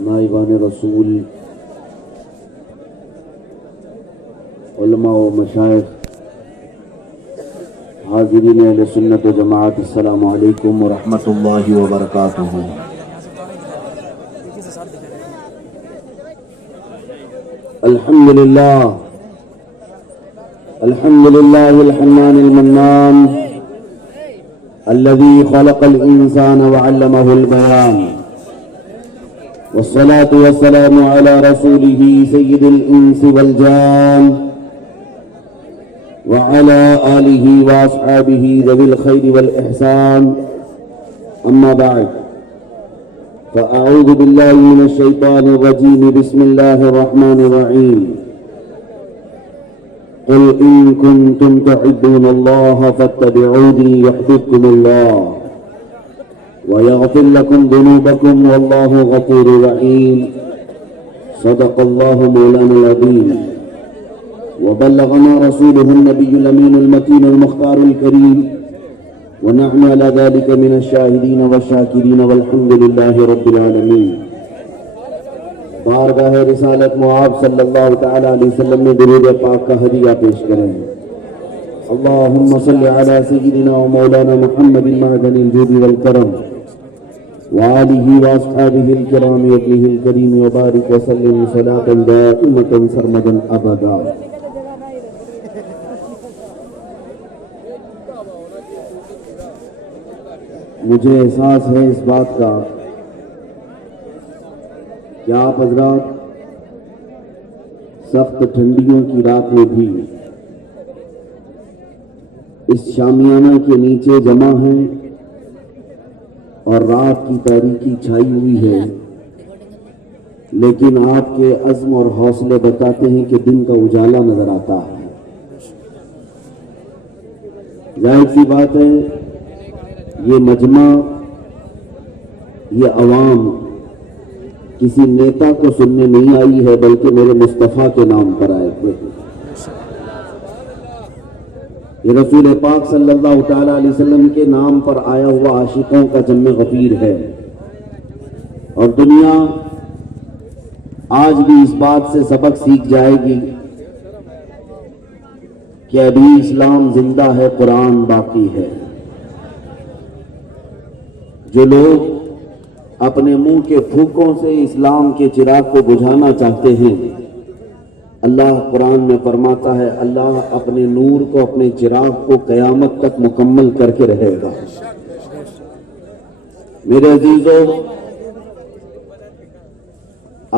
نائبان رسول، علماء و مشائخ، حاضرین اہل سنت و جماعت، السلام علیکم ورحمۃ اللہ وبرکاتہ۔ الحمدللہ الحنان المنان الذي خلق الإنسان وعلمه البيان، والصلاة والسلام على رسوله سيد الإنس والجان وعلى آله وأصحابه ذوي الخير والإحسان، أما بعد، فأعوذ بالله من الشيطان الرجيم، بسم الله الرحمن الرحيم، قل إن كنتم تحبون الله فاتبعوني يحببكم الله ويغفر لكم ذنوبكم والله غفور رحيم، صدق الله مولانا العظيم، وبلغنا رسوله النبي الأمين المتين المختار الكريم، ونحن على ذلك من الشاهدين والشاكرين، والحمد لله رب العالمين۔ بارگاہ رسالت معاب صلی اللہ تعالی علیہ وسلم میں درود پاک کا ہدیہ پیش کریں۔ اللہم صلی علی سیدنا و مولانا محمد معدن الجود والکرم وآلہ واصحابہ الکرام وابنہ الکریم، وبارک وسلم صلاۃ دائمۃ سرمدا ابدا۔ مجھے احساس ہے اس بات کا کہ آپ حضرات سخت ٹھنڈیوں کی رات میں بھی اس شامیانہ کے نیچے جمع ہیں اور رات کی تاریکی چھائی ہوئی ہے، لیکن آپ کے عزم اور حوصلے بتاتے ہیں کہ دن کا اجالا نظر آتا ہے۔ ظاہر سی بات ہے، یہ مجمع، یہ عوام کسی نیتا کو سننے نہیں آئی ہے، بلکہ میرے مصطفیٰ کے نام پر آئے ہوئے۔ یہ رسول پاک صلی اللہ تعالی علیہ وسلم کے نام پر آیا ہوا عاشقوں کا جمع غفیر ہے، اور دنیا آج بھی اس بات سے سبق سیکھ جائے گی کہ ابھی اسلام زندہ ہے، قرآن باقی ہے۔ جو لوگ اپنے منہ کے پھوکوں سے اسلام کے چراغ کو بجھانا چاہتے ہیں، اللہ قرآن میں فرماتا ہے اللہ اپنے نور کو، اپنے چراغ کو قیامت تک مکمل کر کے رہے گا۔ میرے عزیزوں،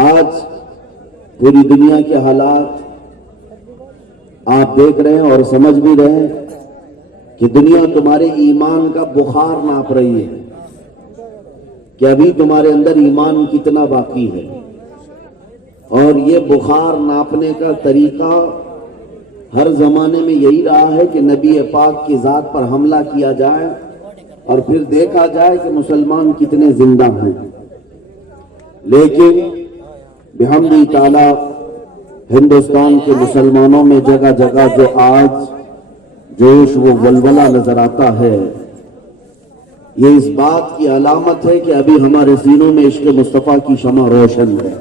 آج پوری دنیا کے حالات آپ دیکھ رہے ہیں اور سمجھ بھی رہے ہیں کہ دنیا تمہارے ایمان کا بخار ناپ رہی ہے کہ ابھی تمہارے اندر ایمان کتنا باقی ہے، اور یہ بخار ناپنے کا طریقہ ہر زمانے میں یہی رہا ہے کہ نبی پاک کی ذات پر حملہ کیا جائے اور پھر دیکھا جائے کہ مسلمان کتنے زندہ ہیں۔ لیکن بحمد تعالی ہندوستان کے مسلمانوں میں جگہ جگہ جو آج جوش و ولولہ نظر آتا ہے، یہ اس بات کی علامت ہے کہ ابھی ہمارے سینوں میں عشق مصطفیٰ کی شمع روشن ہے۔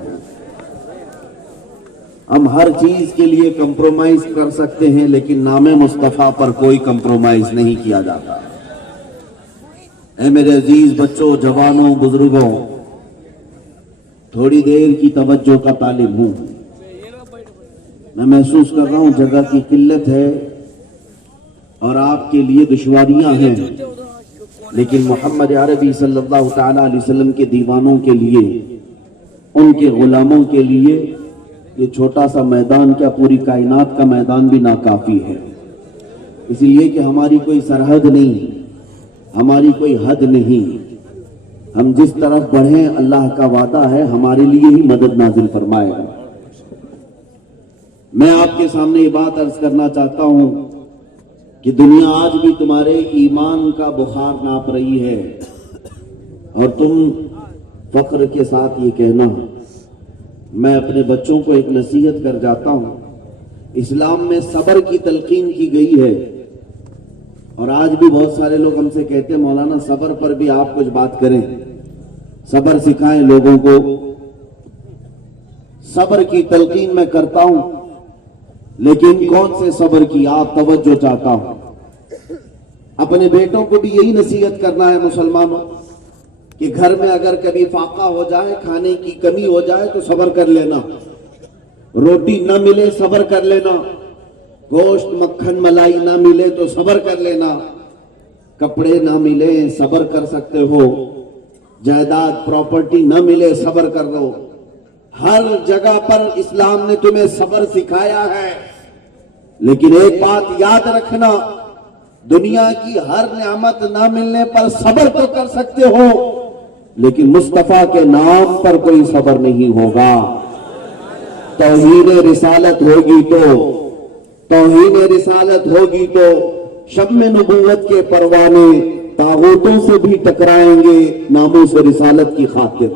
ہم ہر چیز کے لیے کمپرومائز کر سکتے ہیں، لیکن نام مصطفیٰ پر کوئی کمپرومائز نہیں کیا جاتا۔ اے میرے عزیز بچوں، جوانوں، بزرگوں، تھوڑی دیر کی توجہ کا طالب ہوں۔ میں محسوس کر رہا ہوں جگہ کی قلت ہے اور آپ کے لیے دشواریاں ہیں، لیکن محمد عربی صلی اللہ تعالی علیہ وسلم کے دیوانوں کے لیے، ان کے غلاموں کے لیے یہ چھوٹا سا میدان کیا، پوری کائنات کا میدان بھی ناکافی ہے۔ اس لیے کہ ہماری کوئی سرحد نہیں، ہماری کوئی حد نہیں، ہم جس طرف بڑھیں اللہ کا وعدہ ہے ہمارے لیے ہی مدد نازل فرمائے گا۔ میں آپ کے سامنے یہ بات عرض کرنا چاہتا ہوں کہ دنیا آج بھی تمہارے ایمان کا بخار ناپ رہی ہے، اور تم فخر کے ساتھ یہ کہنا، میں اپنے بچوں کو ایک نصیحت کر جاتا ہوں، اسلام میں صبر کی تلقین کی گئی ہے، اور آج بھی بہت سارے لوگ ہم سے کہتے ہیں مولانا صبر پر بھی آپ کچھ بات کریں۔ صبر سکھائیں لوگوں کو. صبر کی تلقین میں کرتا ہوں، لیکن کون سے صبر کی آپ توجہ چاہتا ہوں. اپنے بیٹوں کو بھی یہی نصیحت کرنا ہے مسلمانوں کہ گھر میں اگر کبھی فاقہ ہو جائے، کھانے کی کمی ہو جائے تو صبر کر لینا. روٹی نہ ملے صبر کر لینا، گوشت مکھن ملائی نہ ملے تو صبر کر لینا، کپڑے نہ ملے صبر کر سکتے ہو، جائیداد پراپرٹی نہ ملے صبر کر دو. ہر جگہ پر اسلام نے تمہیں صبر سکھایا ہے. لیکن ایک بات یاد رکھنا، دنیا کی ہر نعمت نہ ملنے پر صبر تو کر سکتے ہو، لیکن مصطفیٰ کے نام پر کوئی صبر نہیں ہوگا. توحید رسالت ہوگی تو شم نبوت کے پروانے طاغوتوں سے بھی ٹکرائیں گے ناموس رسالت کی خاطر.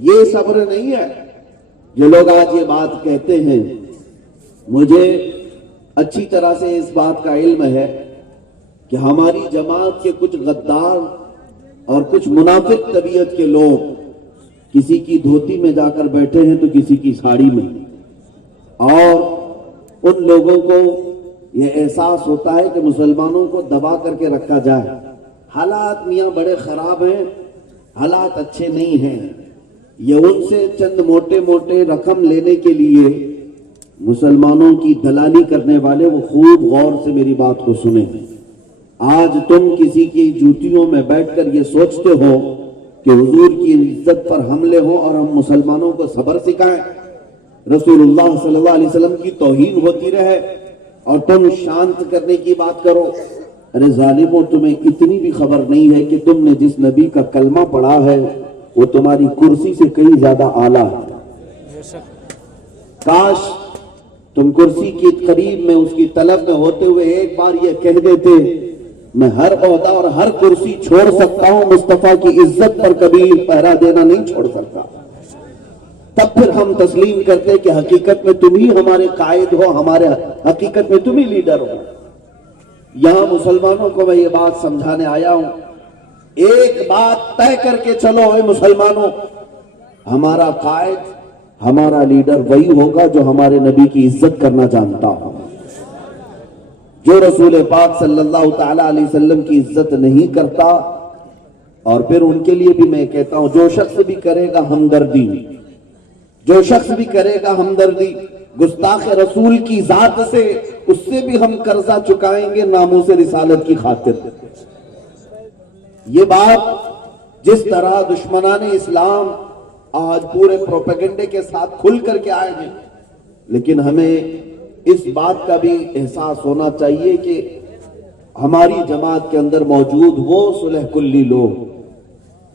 یہ صبر نہیں ہے. جو لوگ آج یہ بات کہتے ہیں، مجھے اچھی طرح سے اس بات کا علم ہے کہ ہماری جماعت کے کچھ غدار اور کچھ منافق طبیعت کے لوگ کسی کی دھوتی میں جا کر بیٹھے ہیں تو کسی کی ساڑی میں، اور ان لوگوں کو یہ احساس ہوتا ہے کہ مسلمانوں کو دبا کر کے رکھا جائے. حالات میاں بڑے خراب ہیں، حالات اچھے نہیں ہیں. یہ ان سے چند موٹے موٹے رقم لینے کے لیے مسلمانوں کی دلالی کرنے والے، وہ خوب غور سے میری بات کو سنیں. آج تم کسی کی جوتیوں میں بیٹھ کر یہ سوچتے ہو کہ حضور کی عزت پر حملے ہوں اور ہم مسلمانوں کو صبر سکھائیں، رسول اللہ صلی اللہ علیہ وسلم کی توہین ہوتی رہے اور تم شانت کرنے کی بات کرو. ارے ظالموں، تمہیں اتنی بھی خبر نہیں ہے کہ تم نے جس نبی کا کلمہ پڑھا ہے وہ تمہاری کرسی سے کہیں زیادہ اعلیٰ ہے. کاش تم کرسی کے قریب میں اس کی طلب میں ہوتے ہوئے ایک بار یہ کہہ دیتے، میں ہر عہدہ اور ہر کرسی چھوڑ سکتا ہوں، مصطفیٰ کی عزت پر کبھی پہرا دینا نہیں چھوڑ سکتا. تب پھر ہم تسلیم کرتے کہ حقیقت میں تم ہی ہمارے قائد ہو، ہمارے حقیقت میں تم ہی لیڈر ہو. یہاں مسلمانوں کو میں یہ بات سمجھانے آیا ہوں، ایک بات طے کر کے چلو اے مسلمانوں، ہمارا قائد، ہمارا لیڈر وہی ہوگا جو ہمارے نبی کی عزت کرنا جانتا ہو. جو رسول پاک صلی اللہ تعالی علیہ وسلم کی عزت نہیں کرتا، اور پھر ان کے لیے بھی میں کہتا ہوں، جو شخص بھی کرے گا ہمدردی گستاخ رسول کی ذات سے، اس سے بھی ہم قرضہ چکائیں گے ناموس رسالت کی خاطر. یہ بات جس طرح دشمنان اسلام آج پورے پروپیگنڈے کے ساتھ کھل کر کے آئے ہیں، لیکن ہمیں اس بات کا بھی احساس ہونا چاہیے کہ ہماری جماعت کے اندر موجود وہ صلح کلی لوگ،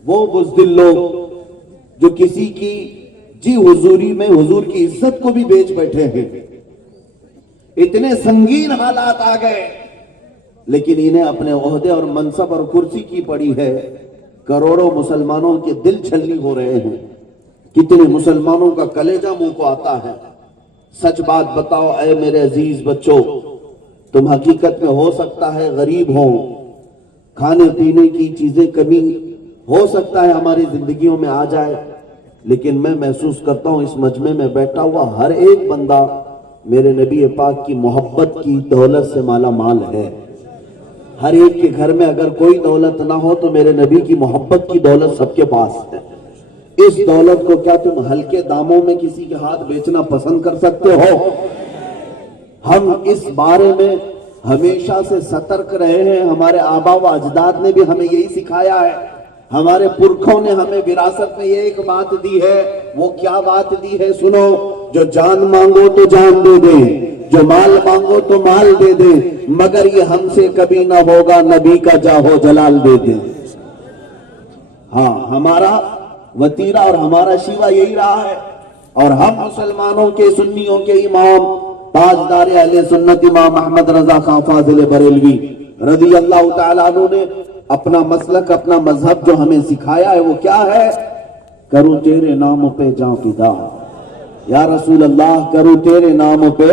وہ بزدل لوگ جو کسی کی حضوری میں حضور کی عزت کو بھی بیچ بیٹھے ہیں. اتنے سنگین حالات آ گئے، لیکن انہیں اپنے عہدے اور منصب اور کرسی کی پڑی ہے. کروڑوں مسلمانوں کے دل چھلنی ہو رہے ہیں، کتنے مسلمانوں کا کلیجہ منہ کو آتا ہے. سچ بات بتاؤ اے میرے عزیز بچوں، تم حقیقت میں ہو سکتا ہے غریب ہو، کھانے پینے کی چیزیں کمی ہو سکتا ہے ہماری زندگیوں میں آ جائے، لیکن میں محسوس کرتا ہوں اس مجمع میں بیٹھا ہوا ہر ایک بندہ میرے نبی پاک کی محبت کی دولت سے مالا مال ہے. ہر ایک کے گھر میں اگر کوئی دولت نہ ہو تو میرے نبی کی محبت کی دولت سب کے پاس ہے. اس دولت کو کیا تم ہلکے داموں میں کسی کے ہاتھ بیچنا پسند کر سکتے ہو؟ ہم اس بارے میں ہمیشہ سے سترک رہے ہیں. ہمارے آبا و اجداد نے بھی ہمیں یہی سکھایا ہے. ہمارے پرکھوں نے ہمیں وراثت میں یہ ایک بات دی ہے. وہ کیا بات دی ہے سنو، جو جان مانگو تو جان دے دیں، جو مال مانگو تو مال دے دیں، مگر یہ ہم سے کبھی نہ ہوگا نبی کا جاہو جلال دے دیں. ہاں، ہمارا وتیرہ اور ہمارا شیوا یہی رہا ہے. اور ہم مسلمانوں کے سنیوں کے امام تاجدار اہل سنت امام احمد رضا خان فاضل بریلوی رضی اللہ تعالیٰ عنہ نے اپنا مسلک، اپنا مذہب جو ہمیں سکھایا ہے وہ کیا ہے؟ کروں تیرے نام پہ جاں فدا، یا رسول اللہ کروں تیرے نام پہ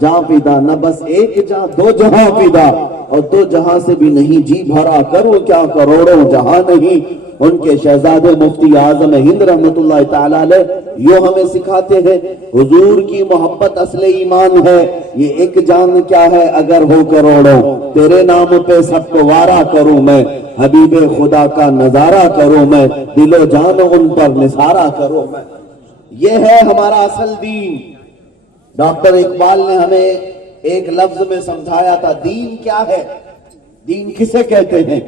جاں فدا. نہ بس ایک جاں، دو جہاں فدا، اور دو جہاں سے بھی نہیں جی بھرا، کروں کیا کروڑوں جہاں نہیں، ان کے شہزادے مفتی اعظم ہند رحمت اللہ تعالی علیہ یوں ہمیں سکھاتے ہیں، حضور کی محبت اصل ایمان ہے۔ یہ ایک جان کیا ہے اگر ہو کروڑوں، تیرے نام پہ سب کو وارا کروں میں، حبیب خدا کا نظارہ کروں میں، دل و جان ان پر نثارہ کروں میں۔ یہ ہے ہمارا اصل دین۔ ڈاکٹر اقبال نے ہمیں ایک لفظ میں سمجھایا تھا، دین کیا ہے، دین کسے کہتے ہیں؟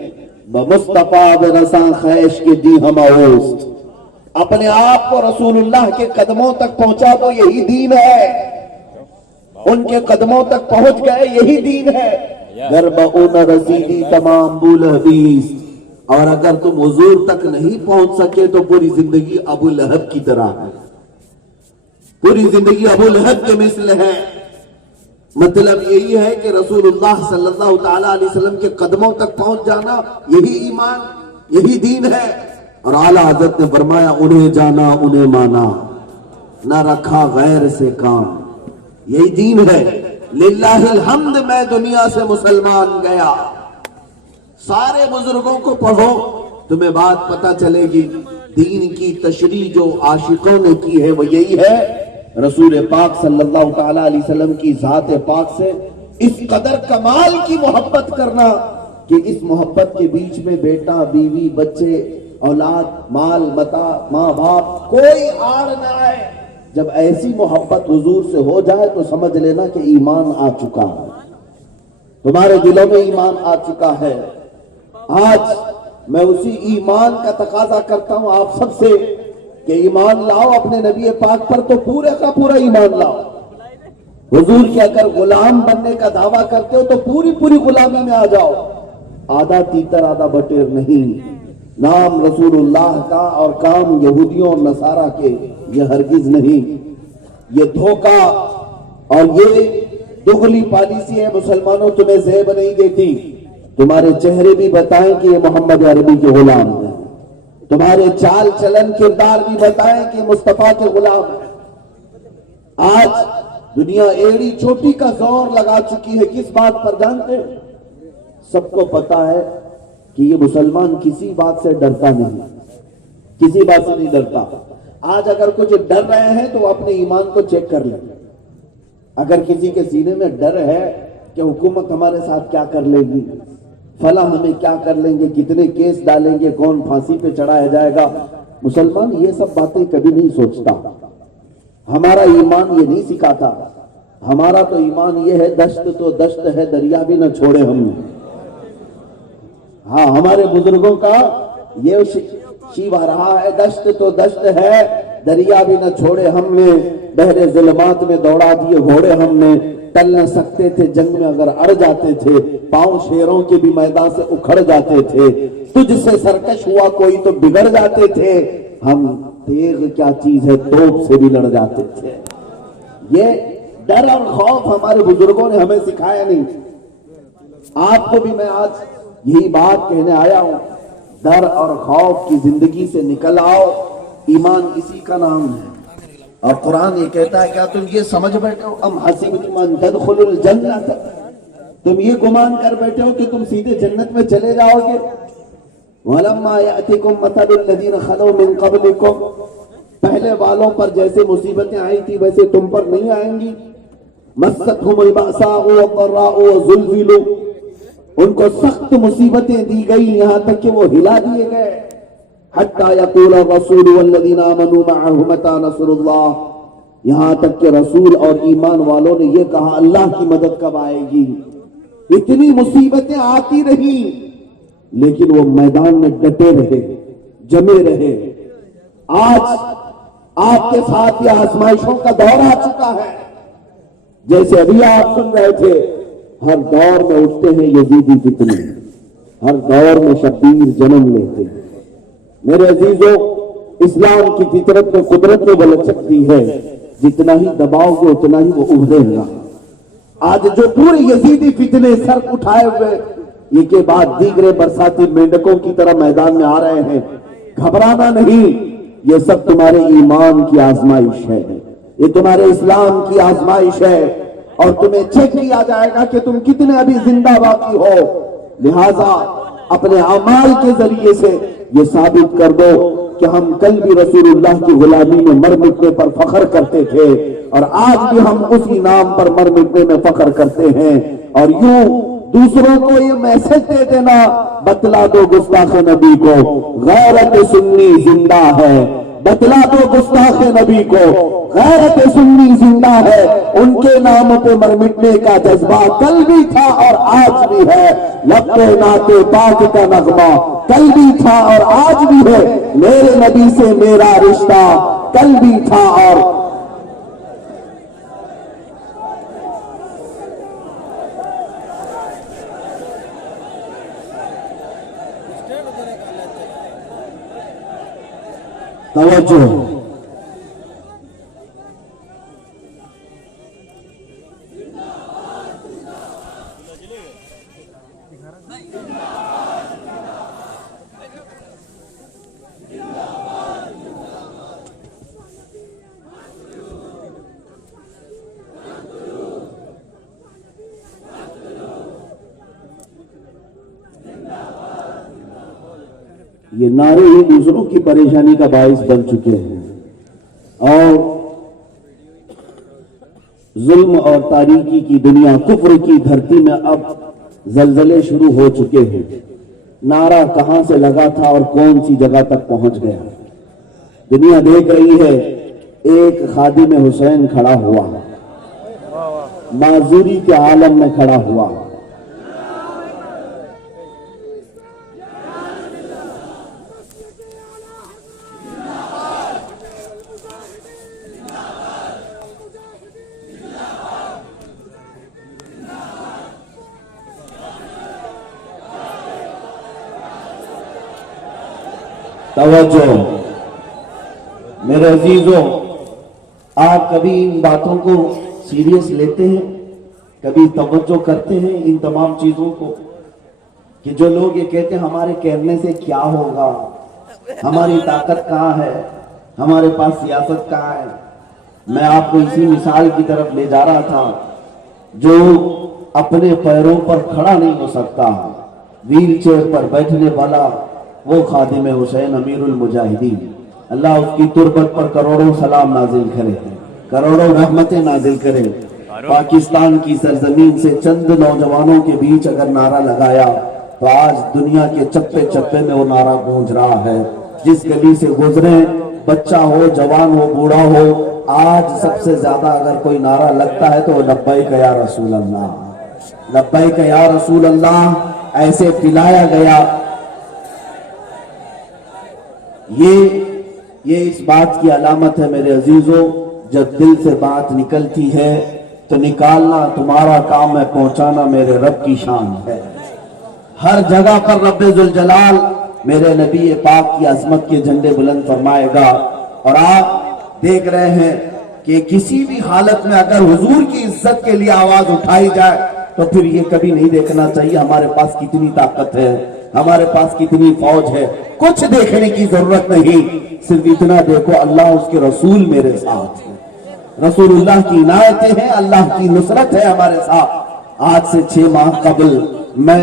مصطفیٰ برساں خیش کے دی ہم اوست، اپنے آپ کو رسول اللہ کے قدموں تک پہنچا تو یہی دین ہے، ان کے قدموں تک پہنچ گئے یہی دین ہے۔ گر بہن رسیدی تمام بول حدیث، اور اگر تم حضور تک نہیں پہنچ سکے تو پوری زندگی ابو لہب کی طرح ہے، پوری زندگی ابو لہب کے مثل ہے۔ مطلب یہی ہے کہ رسول اللہ صلی اللہ تعالی علیہ وسلم کے قدموں تک پہنچ جانا یہی ایمان، یہی دین ہے۔ اور اعلیٰ حضرت نے فرمایا، انہیں جانا انہیں مانا، نہ رکھا غیر سے کام، یہی دین ہے۔ للہ الحمد میں دنیا سے مسلمان گیا۔ سارے بزرگوں کو پڑھو، تمہیں بات پتہ چلے گی۔ دین کی تشریح جو عاشقوں نے کی ہے وہ یہی ہے، رسول پاک صلی اللہ تعالی علیہ وسلم کی ذات پاک سے اس قدر کمال کی محبت کرنا کہ اس محبت کے بیچ میں بیٹا، بیوی، بچے، اولاد، مال، متاع، ماں باپ کوئی آڑ نہ آئے۔ جب ایسی محبت حضور سے ہو جائے تو سمجھ لینا کہ ایمان آ چکا ہے، تمہارے دلوں میں ایمان آ چکا ہے۔ آج میں اسی ایمان کا تقاضا کرتا ہوں آپ سب سے کہ ایمان لاؤ اپنے نبی پاک پر، تو پورے کا پورا ایمان لاؤ۔ حضور کے اگر غلام بننے کا دعویٰ کرتے ہو تو پوری پوری غلامی میں آ جاؤ، آدھا تیتر آدھا بٹیر نہیں۔ نام رسول اللہ کا اور کام یہودیوں اور نصارہ کے، یہ ہرگز نہیں۔ یہ دھوکہ اور یہ دغلی پالیسی ہے، مسلمانوں تمہیں زیب نہیں دیتی۔ تمہارے چہرے بھی بتائیں کہ یہ محمد عربی کے غلام ہیں، تمہارے چال چلن کردار بھی بتائیں کہ مصطفیٰ کے غلام ہیں۔ آج دنیا ایڑی چوٹی کا زور لگا چکی ہے، کس بات پر جانتے ہیں؟ سب کو پتا ہے کہ یہ مسلمان کسی بات سے ڈرتا نہیں، کسی بات سے نہیں ڈرتا۔ آج اگر کچھ ڈر رہے ہیں تو وہ اپنے ایمان کو چیک کر لیں۔ اگر کسی کے سینے میں ڈر ہے کہ حکومت ہمارے ساتھ کیا کر لے گی، فلاں ہمیں کیا کر لیں گے، کتنے کیس ڈالیں گے، کون پھانسی پہ چڑھایا جائے گا، مسلمان یہ سب باتیں کبھی نہیں سوچتا۔ ہمارا ایمان یہ نہیں سکھاتا۔ ہمارا تو ایمان یہ ہے، دشت تو دشت ہے دریا بھی نہ چھوڑے ہم نے۔ ہاں، ہمارے بزرگوں کا یہ شیوا رہا ہے، دشت تو دشت ہے دریا بھی نہ چھوڑے ہم نے، بحر ظلمات میں دوڑا دیے گھوڑے ہم نے، ٹل نہ سکتے تھے جنگ میں اگر اڑ جاتے تھے، پاؤں شیروں کے بھی میدان سے اکھڑ جاتے تھے، تجھ سے سرکش ہوا کوئی تو بگڑ جاتے تھے، ہم تیغ کیا چیز ہے توپ سے بھی لڑ جاتے تھے۔ یہ ڈر اور خوف ہمارے بزرگوں نے ہمیں سکھایا نہیں۔ آپ کو بھی میں آج یہی بات کہنے آیا ہوں، ڈر اور خوف کی زندگی سے نکل آؤ۔ ایمان اسی کا نام ہے، اور قرآن یہ کہتا ہے، کیا تم یہ سمجھ بیٹھے ہو ام حسبتم ان تدخلوا الجنہ، تم یہ گمان کر بیٹھے ہو کہ تم سیدھے جنت میں چلے جاؤ گے؟ وَلَمَّا يَأْتِكُمْ مَثَلُ الَّذِينَ خَلَوْا مِن قَبْلِكُمْ، پہلے والوں پر جیسے مصیبتیں آئی تھی ویسے تم پر نہیں آئیں گی۔ مَسَّتْهُمُ الْبَأْسَاءُ وَالضَّرَّاءُ وَزُلْزِلُوا، ان کو سخت مصیبتیں دی گئی یہاں تک کہ وہ ہلا دیے گئے۔ حَتَّى يَقُولَ الرَّسُولُ وَالَّذِينَ آمَنُوا مَعَهُ مَتَىٰ نَصْرُ اللَّهِ، یہاں تک کہ رسول اور ایمان والوں نے یہ کہا اللہ کی مدد کب آئے گی۔ اتنی مصیبتیں آتی رہی لیکن وہ میدان میں ڈٹے رہے، جمے رہے۔ آج آپ کے ساتھ یہ آزمائشوں کا دور آ چکا ہے، جیسے ابھی آپ سن رہے تھے، ہر دور میں اٹھتے ہیں یزیدی فتنے، ہر دور میں شبیر جنم لیتے ہیں۔ میرے عزیزوں، اسلام کی فطرت میں قدرت میں بلند سکتی ہے، جتنا ہی دباؤ گے اتنا ہی وہ ابھرے گا۔ آج جو پورے یزیدی فتنے سر اٹھائے ہوئے یہ کے بعد دیگرے برساتی مینڈکوں کی طرح میدان میں آ رہے ہیں، گھبرانا نہیں، یہ سب تمہارے ایمان کی آزمائش ہے، یہ تمہارے اسلام کی آزمائش ہے، اور تمہیں چیک کیا جائے گا کہ تم کتنے ابھی زندہ باقی ہو۔ لہذا اپنے اعمال کے ذریعے سے یہ ثابت کر دو کہ ہم کل بھی رسول اللہ کی غلامی میں مر مٹنے پر فخر کرتے تھے اور آج بھی ہم اسی نام پر مر مٹنے میں فخر کرتے ہیں. اور یوں دوسروں کو یہ میسج دے دینا، بتلا دو گستاخ نبی کو غیرت سنی زندہ ہے، بتلا دو گستاخ نبی کو غیرت سنی زندہ ہے. ان کے نام پہ مر مٹنے کا جذبہ کل بھی تھا اور آج بھی ہے. لب پہ نعت پاک کا نغمہ کل بھی تھا اور آج بھی ہے. میرے نبی سے میرا رشتہ کل بھی تھا اور توجہ. یہ نعرے ہی دوسروں کی پریشانی کا باعث بن چکے ہیں اور ظلم اور تاریکی کی دنیا، کفر کی دھرتی میں اب زلزلے شروع ہو چکے ہیں. نعرہ کہاں سے لگا تھا اور کون سی جگہ تک پہنچ گیا. دنیا دیکھ رہی ہے. ایک خادم حسین کھڑا ہوا، معذوری کے عالم میں کھڑا ہوا. توجہ میرے عزیزوں، آپ کبھی ان باتوں کو سیریس لیتے ہیں؟ کبھی توجہ کرتے ہیں ان تمام چیزوں کو کہ جو لوگ یہ کہتے ہیں ہمارے کہنے سے کیا ہوگا، ہماری طاقت کہاں ہے، ہمارے پاس سیاست کہاں ہے. میں آپ کو اسی مثال کی طرف لے جا رہا تھا. جو اپنے پیروں پر کھڑا نہیں ہو سکتا، ویل چیئر پر بیٹھنے والا، وہ خادم حسین امیر المجاہدین، اللہ اس کی تربت پر کروڑوں سلام نازل کرے، کروڑوں رحمتیں نازل کرے. پاکستان کی سرزمین سے چند نوجوانوں کے بیچ اگر نعرہ لگایا تو آج دنیا کے چپے چپے میں وہ نعرہ گونج رہا ہے. جس گلی سے گزرے، بچہ ہو، جوان ہو، بوڑھا ہو، آج سب سے زیادہ اگر کوئی نعرہ لگتا ہے تو لبیک یا رسول اللہ، لبیک یا رسول اللہ ایسے پلایا گیا. یہ اس بات کی علامت ہے میرے عزیزوں، جب دل سے بات نکلتی ہے تو نکالنا تمہارا کام ہے، پہنچانا میرے رب کی شان ہے. ہر جگہ پر رب ذوالجلال میرے نبی پاک کی عظمت کے جھنڈے بلند فرمائے گا. اور آپ دیکھ رہے ہیں کہ کسی بھی حالت میں اگر حضور کی عزت کے لیے آواز اٹھائی جائے تو پھر یہ کبھی نہیں دیکھنا چاہیے ہمارے پاس کتنی طاقت ہے، ہمارے پاس کتنی فوج ہے. کچھ دیکھنے کی ضرورت نہیں، صرف اتنا دیکھو اللہ اس کے رسول میرے ساتھ ہے، رسول اللہ کی عنایتیں ہیں، اللہ کی نصرت ہے ہمارے ساتھ. آج سے 6 ماہ قبل میں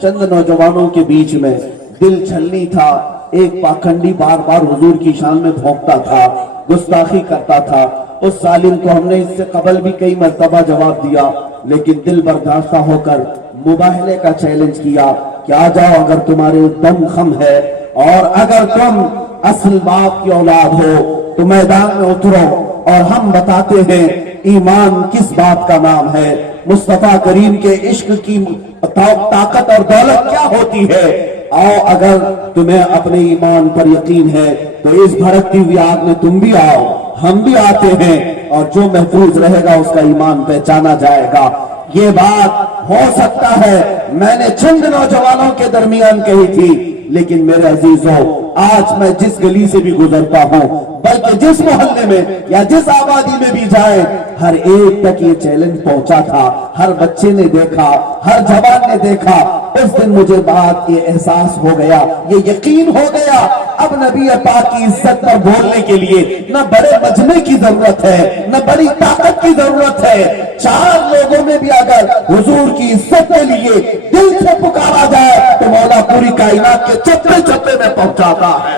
چند نوجوانوں کے بیچ میں، دل چھلنی تھا. ایک پاکھنڈی بار بار حضور کی شان میں بھونکتا تھا، گستاخی کرتا تھا. اس ظالم کو ہم نے اس سے قبل بھی کئی مرتبہ جواب دیا، لیکن دل برداشتہ ہو کر مباہلے کا چیلنج کیا کہ آ جاؤ اگر تمہارے دم خم ہے اور اگر تم اصل باپ کی اولاد ہو تو میدان میں اترو اور ہم بتاتے ہیں ایمان کس بات کا نام ہے، مصطفیٰ کریم کے عشق کی طاقت اور دولت کیا ہوتی ہے. آؤ اگر تمہیں اپنے ایمان پر یقین ہے تو اس بھڑکتی ہوئی آگ میں تم بھی آؤ، ہم بھی آتے ہیں، اور جو محفوظ رہے گا اس کا ایمان پہچانا جائے گا. یہ بات ہو سکتا ہے میں نے چند نوجوانوں کے درمیان کہی تھی، لیکن میرے عزیزوں آج میں جس گلی سے بھی گزرتا ہوں، بلکہ جس محلے میں یا جس آبادی میں بھی جائیں، ہر ایک تک یہ چیلنج پہنچا تھا. ہر بچے نے دیکھا، ہر جوان نے دیکھا. اس دن مجھے بات یہ احساس ہو گیا، یہ یقین ہو گیا اب نبی پاک کی عزت پر بولنے کے لیے نہ بڑے مجمع کی ضرورت ہے نہ بڑی طاقت کی ضرورت ہے. 4 لوگوں میں بھی اگر حضور کی عزت کے لیے دل سے پکارا جائے تو مولا پوری کائنات کے چپے چپے میں پہنچاتا ہے,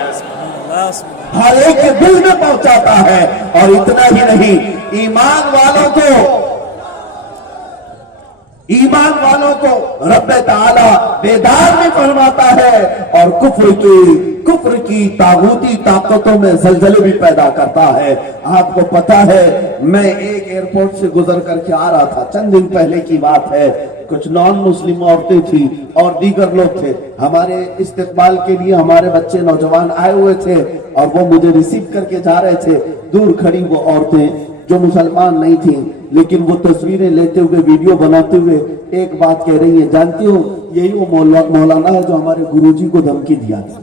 ہر ایک کے دل میں پہنچاتا ہے. اور اتنا ہی نہیں, ایمان والوں کو رب تعالیٰ بیدار میں فرماتا ہے اور کفر کی طاغوتی طاقتوں میں زلزلے بھی پیدا کرتا ہے. آپ کو پتا ہے, میں ایک ایئرپورٹ سے گزر کر کے آ رہا تھا, چند دن پہلے کی بات ہے. کچھ نان مسلم عورتیں تھیں اور دیگر لوگ تھے. ہمارے استقبال کے لیے ہمارے بچے نوجوان آئے ہوئے تھے اور وہ مجھے ریسیو کر کے جا رہے تھے. دور کھڑی وہ عورتیں جو مسلمان نہیں تھیں لیکن وہ تصویریں لیتے ہوئے ویڈیو بناتے ہوئے ایک بات کہہ رہی ہیں, جانتی ہو یہی وہ مولانا ہے جو ہمارے گروجی کو دھمکی دیا تھا.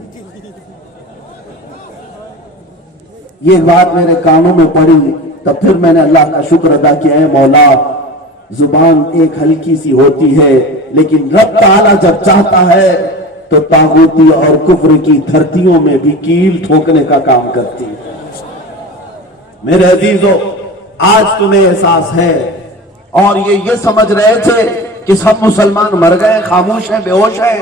یہ بات میرے کانوں میں پڑی تب پھر میں نے اللہ کا شکر ادا کیا ہے, مولا زبان ایک ہلکی سی ہوتی ہے لیکن رب تعالیٰ جب چاہتا ہے تو طاغوتی اور کفر کی دھرتیوں میں بھی کیل ٹھوکنے کا کام کرتی ہے. میرے عزیزو, آج تمہیں احساس ہے اور یہ سمجھ رہے تھے کہ سب مسلمان مر گئے, خاموش ہیں, بے ہوش ہیں.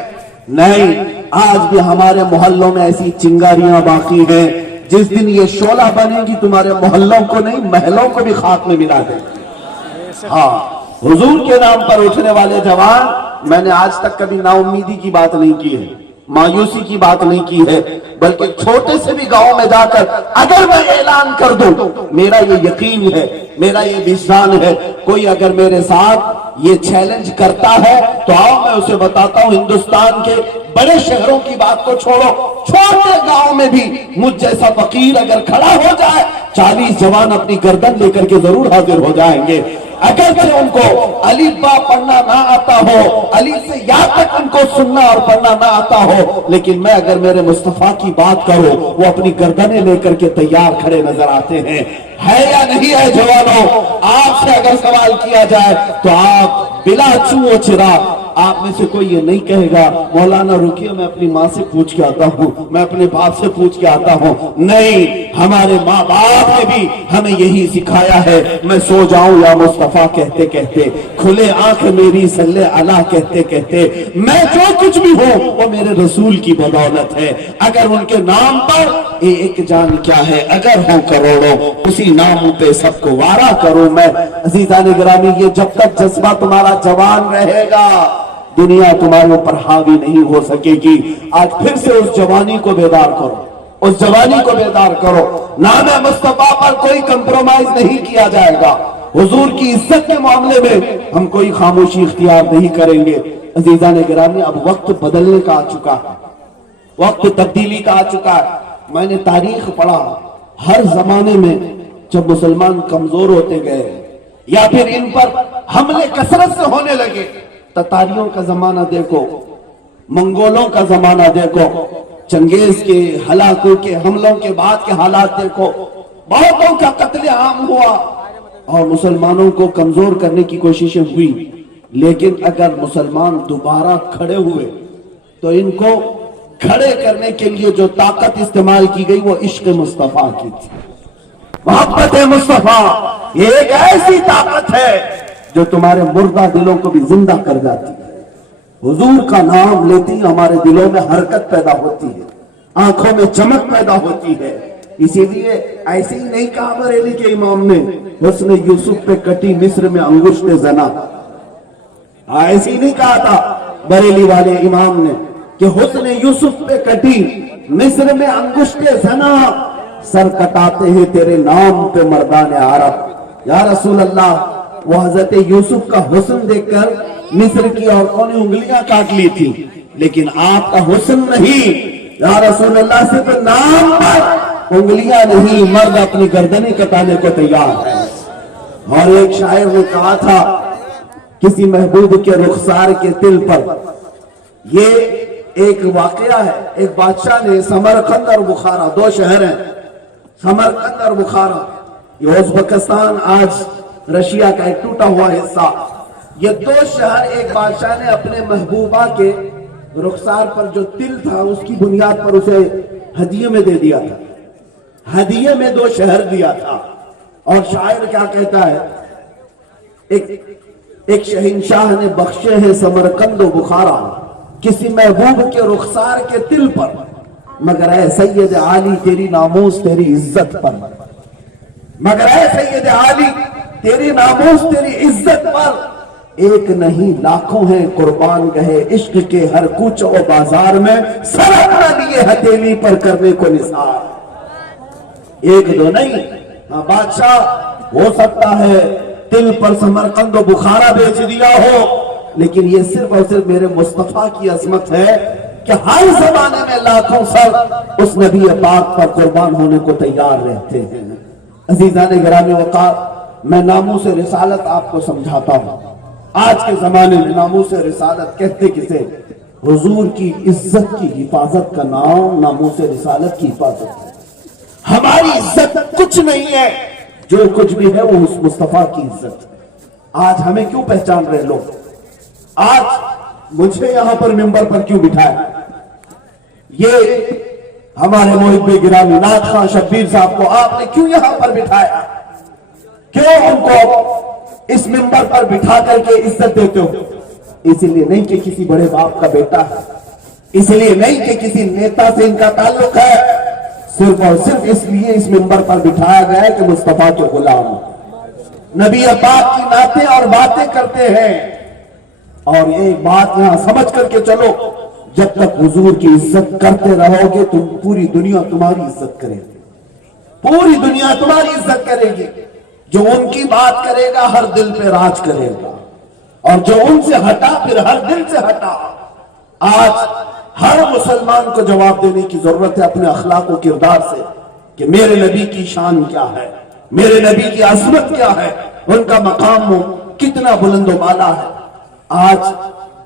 نہیں, آج بھی ہمارے محلوں میں ایسی چنگاریاں باقی ہیں. جس دن یہ شعلہ بنے گی تمہارے محلوں کو نہیں محلوں کو بھی خاک میں ملا دیں گی. ہاں, حضور کے نام پر اٹھنے والے جوان, میں نے آج تک کبھی نا امیدی کی بات نہیں کی ہے, مایوسی کی بات نہیں کی ہے, بلکہ چھوٹے سے بھی گاؤں میں جا کر اگر میں اعلان کر دوں, میرا یہ یقین ہے, میرا یہ وجدان ہے, کوئی اگر میرے ساتھ یہ چیلنج کرتا ہے تو آؤ میں اسے بتاتا ہوں, ہندوستان کے بڑے شہروں کی بات کو چھوڑو, چھوٹے گاؤں میں بھی مجھ جیسا فقیر اگر کھڑا ہو جائے 40 جوان اپنی گردن لے کر کے ضرور حاضر ہو جائیں گے. اگرچہ ان کو الف با پڑھنا نہ آتا ہو, الف سے یا تک ان کو سننا اور پڑھنا نہ آتا ہو, لیکن میں اگر میرے مصطفیٰ کی بات کروں وہ اپنی گردنیں لے کر کے تیار کھڑے نظر آتے ہیں. ہے یا نہیں ہے جوانوں؟ آپ سے اگر سوال کیا جائے تو آپ بلا چو چرا, آپ میں سے کوئی یہ نہیں کہے گا مولانا رکیے میں اپنی ماں سے پوچھ کے آتا ہوں, میں اپنے باپ سے پوچھ کے آتا ہوں. نہیں, ہمارے ماں باپ نے بھی ہمیں یہی سکھایا ہے, میں سو جاؤں یا مصطفیٰ کہتے کہتے, کھلے آنکھ میری صلی اللہ کہتے کہتے, میں جو کچھ بھی ہوں وہ میرے رسول کی بدولت ہے. اگر ان کے نام پر ایک جان کیا ہے, اگر ہوں کروڑوں, اسی نام پہ سب کو وارا کروں میں. عزیزان گرامی, یہ جب تک جذبہ تمہارا جوان رہے گا دنیا تمہارے اوپر حاوی نہیں ہو سکے گی. آج پھر سے اس جوانی کو بیدار کرو, اس جوانی کو بیدار کرو. نام مصطفیٰ پر کوئی کمپرومائز نہیں کیا جائے گا. حضور کی عزت کے معاملے میں ہم کوئی خاموشی اختیار نہیں کریں گے. عزیزان گرامی, اب وقت بدلنے کا آ چکا ہے, وقت تبدیلی کا آ چکا ہے. میں نے تاریخ پڑھا, ہر زمانے میں جب مسلمان کمزور ہوتے گئے یا پھر ان پر حملے کثرت سے ہونے لگے, تتاریوں کا زمانہ دیکھو, منگولوں کا زمانہ دیکھو, چنگیز کے ہلاکوں کے حملوں کے بعد کے حالات دیکھو, بہتوں کا قتل عام ہوا اور مسلمانوں کو کمزور کرنے کی کوششیں ہوئی. لیکن اگر مسلمان دوبارہ کھڑے ہوئے تو ان کو کھڑے کرنے کے لیے جو طاقت استعمال کی گئی وہ عشق مصطفیٰ کی تھی, محبت مصطفیٰ. یہ ایک ایسی طاقت ہے جو تمہارے مردہ دلوں کو بھی زندہ کر جاتی ہے. حضور کا نام لیتی ہمارے دلوں میں حرکت پیدا ہوتی ہے, آنکھوں میں چمک پیدا ہوتی ہے. اسی لیے ایسے ہی نہیں کہا بریلی کے امام نے حسن یوسف پہ کٹی مصر میں انگشت زنا, ایسے ہی نہیں کہا تھا بریلی والے امام نے کہ حسن یوسف پہ کٹی مصر میں انگشت زنا, سر کٹاتے ہیں تیرے نام پہ مردان عرب. یا رسول اللہ, وہ حضرت یوسف کا حسن دیکھ کر مصر کی عورتوں نے انگلیاں کاٹ لی تھی, لیکن آپ کا حسن نہیں. یا رسول اللہ, صرف نام پر انگلیاں نہیں, مرد اپنی گردنیں کٹانے کو تیار ہے. اور ایک شاعر نے کہا تھا کسی محبوب کے رخسار کے دل پر, یہ ایک واقعہ ہے. ایک بادشاہ نے سمرقند اور بخارا, 2 شہر ہیں, سمرقند اور بخارا, یہ ازبکستان آج رشیا کا ایک ٹوٹا ہوا حصہ. یہ 2 شہر ایک بادشاہ نے اپنے محبوبہ کے رخسار پر جو تل تھا اس کی بنیاد پر اسے ہدیے میں دے دیا تھا، ہدیے میں 2 شہر دیا تھا۔ اور شاعر کیا کہتا ہے، ایک شہنشاہ نے بخشے ہیں سمرقند و بخارا کسی محبوب کے رخسار کے تل پر، مگر اے سید عالی تیری ناموس تیری عزت پر، مگر اے سید عالی تیری ناموس تیری عزت پر، ایک نہیں لاکھوں ہیں قربان گئے عشق کے ہر کوچہ و بازار میں، سر اپنا لیے ہتھیلی پر کرنے کو نثار۔ ایک دو نہیں، ہاں بادشاہ ہو سکتا ہے تل پر سمرقند و بخارا بیچ دیا ہو، لیکن یہ صرف اور صرف میرے مصطفیٰ کی عظمت ہے کہ ہر زمانے میں لاکھوں سر اس نبی پاک پر قربان ہونے کو تیار رہتے ہیں۔ عزیزان گرامی وقار، میں ناموس رسالت آپ کو سمجھاتا ہوں۔ آج کے زمانے میں ناموس رسالت کہتے کسے؟ حضور کی عزت کی حفاظت کا نام ناموس رسالت کی حفاظت ہے۔ ہماری عزت کچھ نہیں ہے، جو کچھ بھی ہے وہ اس مصطفیٰ کی عزت۔ آج ہمیں کیوں پہچان رہے لوگ؟ آج مجھے یہاں پر ممبر پر کیوں بٹھایا؟ یہ ہمارے محب گرامی نعت خواں شبیر صاحب کو آپ نے کیوں یہاں پر بٹھایا؟ کیوں ان کو اس ممبر پر بٹھا کر کے عزت دیتے ہو؟ اسی لیے نہیں کہ کسی بڑے باپ کا بیٹا ہے، اس لیے نہیں کہ کسی نیتا سے ان کا تعلق ہے، صرف اور صرف اس لیے اس ممبر پر بٹھایا گیا ہے کہ مصطفیٰ کے غلام نبی پاک کی نعتیں اور باتیں کرتے ہیں۔ اور ایک بات یہاں سمجھ کر کے چلو، جب تک حضور کی عزت کرتے رہو گے تم پوری دنیا تمہاری عزت کرے گی، پوری دنیا تمہاری عزت کرے گی۔ جو ان کی بات کرے گا ہر دل پہ راج کرے گا، اور جو ان سے ہٹا پھر ہر دل سے ہٹا۔ آج ہر مسلمان کو جواب دینے کی ضرورت ہے اپنے اخلاق و کردار سے کہ میرے نبی کی شان کیا ہے، میرے نبی کی عظمت کیا ہے، ان کا مقام کتنا بلند و بالا ہے۔ آج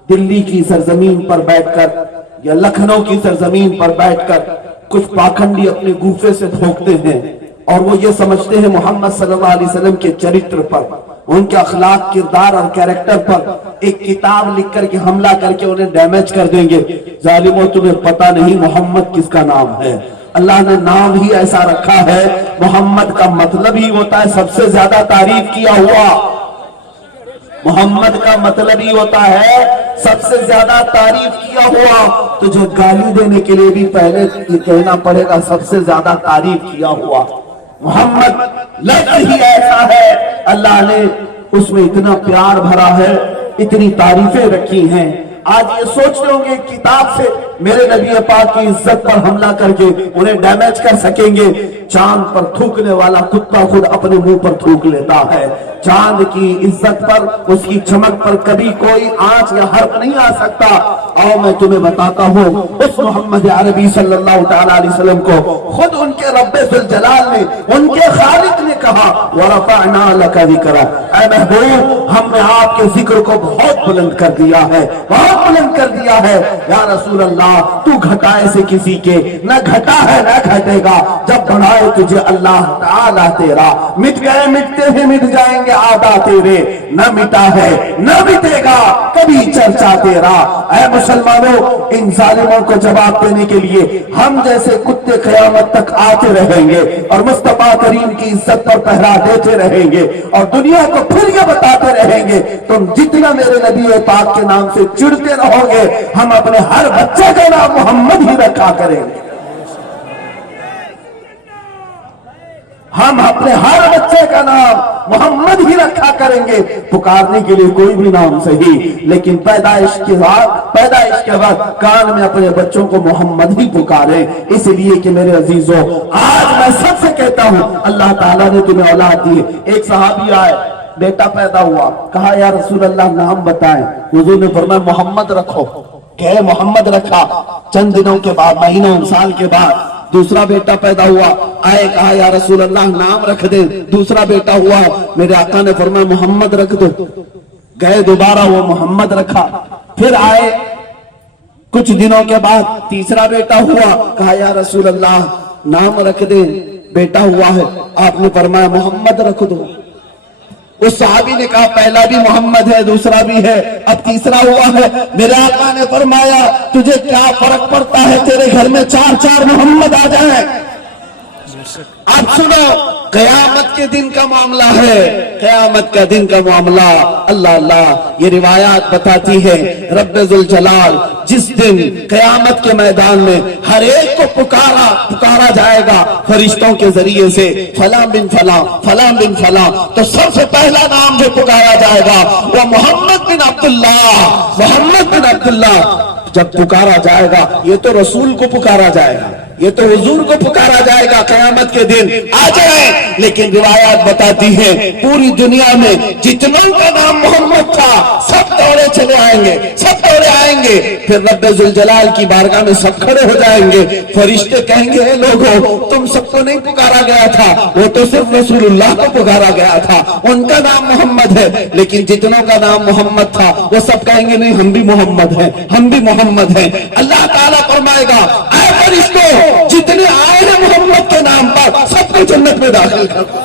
دلی کی سرزمین پر بیٹھ کر یا لکھنؤ کی سرزمین پر بیٹھ کر کچھ پاکھنڈی اپنے گوفے سے بھونکتے ہیں اور وہ یہ سمجھتے ہیں محمد صلی اللہ علیہ وسلم کے چرتر پر، ان کے اخلاق کردار اور کیریکٹر پر ایک کتاب لکھ کر کے حملہ کر کے انہیں ڈیمیج کر دیں گے۔ ظالموں، تمہیں پتہ نہیں محمد کس کا نام ہے؟ اللہ نے نام ہی ایسا رکھا ہے، محمد کا مطلب ہی ہوتا ہے سب سے زیادہ تعریف کیا ہوا۔ محمد کا مطلب ہی ہوتا ہے سب سے زیادہ تعریف کیا ہوا۔ تجھے گالی دینے کے لیے بھی پہلے یہ کہنا پڑے گا سب سے زیادہ تعریف کیا ہوا۔ محمد لفظ ہی ایسا ہے، اللہ نے اس میں اتنا پیار بھرا ہے، اتنی تعریفیں رکھی ہیں۔ آج یہ سوچتے ہوں گے کتاب سے میرے نبی پاک کی عزت پر حملہ کر کے انہیں ڈیمیج کر سکیں گے۔ چاند پر تھوکنے والا کتا خود اپنے منہ پر تھوک لیتا ہے۔ چاند کی عزت پر، اس کی چمک پر کبھی کوئی آنچ یا حرف نہیں آ سکتا۔ اور میں تمہیں بتاتا ہوں اس محمد عربی صلی اللہ تعالی علیہ وسلم کو خود ان کے رب ذوالجلال نے، ان کے خالق نے کہا وَرَفَعْنَا لَكَ ذِكْرَكَ، اے محبوب ہم نے آپ کے ذکر کو بہت بلند کر دیا ہے، بہت بلند کر دیا ہے۔ یا رسول اللہ تو گھٹائے سے کسی کے نہ گھٹا ہے نہ گھٹے گا، جب بڑھائے تجھے اللہ تعالیٰ تیرا، مٹ گئے مٹتے ہیں مٹ جائیں گے آدھا تیرے، نہ مٹا ہے نہ مٹے گا کبھی چرچا تیرا۔ اے مسلمانوں، ان ظالموں کو جواب دینے کے لیے ہم جیسے کتے قیامت تک آتے رہیں گے اور مصطفیٰ کریم کی عزت پر پہرا دیتے رہیں گے اور دنیا کو پھر یہ بتاتے رہیں گے تم جتنا میرے نبی پاک کے نام سے چڑھتے رہو گے ہم اپنے ہر بچے کا نام محمد ہی رکھا کریں گے، ہم اپنے ہر بچے کا نام محمد ہی رکھا کریں گے۔ پکارنے کے لیے کوئی بھی نام صحیح، لیکن پیدائش کے بعد کان میں اپنے بچوں کو محمد ہی پکارے، اس لیے کہ میرے عزیزوں آج میں سب سے کہتا ہوں اللہ تعالیٰ نے تمہیں اولاد دی۔ ایک صحابی آئے، بیٹا پیدا ہوا، کہا یا رسول اللہ نام بتائیں، حضور نے فرمایا محمد رکھو، کہ محمد رکھا۔ چند دنوں کے بعد، مہینوں سال کے بعد دوسرا بیٹا پیدا ہوا، آئے کہا یا رسول اللہ نام رکھ دیں، دوسرا بیٹا ہوا، میرے آقا نے فرمایا محمد رکھ دو، گئے دوبارہ وہ محمد رکھا، پھر آئے کچھ دنوں کے بعد تیسرا بیٹا ہوا، کہا یا رسول اللہ نام رکھ دیں، بیٹا ہوا ہے، آپ نے فرمایا محمد رکھ دو۔ اس صحابی نے کہا پہلا بھی محمد ہے، دوسرا بھی ہے، اب تیسرا ہوا ہے۔ میرے آقا نے فرمایا تجھے کیا فرق پڑتا ہے، تیرے گھر میں 4 محمد آ جائیں۔ اب سنو، قیامت کے دن کا معاملہ ہے، قیامت کا دن کا معاملہ، اللہ اللہ، یہ روایات بتاتی ہے رب ذوالجلال جس دن قیامت کے میدان میں ہر ایک کو پکارا جائے گا فرشتوں کے ذریعے سے، فلاں بن فلاں، فلاں بن فلاں، تو سب سے پہلا نام جو پکارا جائے گا وہ محمد بن عبداللہ، محمد بن عبداللہ۔ جب پکارا جائے گا، یہ تو رسول کو پکارا جائے گا، یہ تو حضور کو پکارا جائے گا قیامت کے دن آ جائیں، لیکن روایات بتاتی ہیں پوری دنیا میں جتنوں کا نام محمد تھا سب دوڑے چلے آئیں گے، سب دوڑے آئیں گے، پھر رب ذوالجلال کی بارگاہ میں سب کھڑے ہو جائیں گے۔ فرشتے کہیں گے اے لوگوں، تم سب کو نہیں پکارا گیا تھا، وہ تو صرف رسول اللہ کو پکارا گیا تھا، ان کا نام محمد ہے، لیکن جتنوں کا نام محمد تھا وہ سب کہیں گے نہیں ہم بھی محمد ہیں، ہم بھی محمد ہیں۔ اللہ تعالیٰ فرمائے گا اے فرشتوں، جتنے آئے ہیں محمد کے نام پر سب کو جنت میں داخل کر دو۔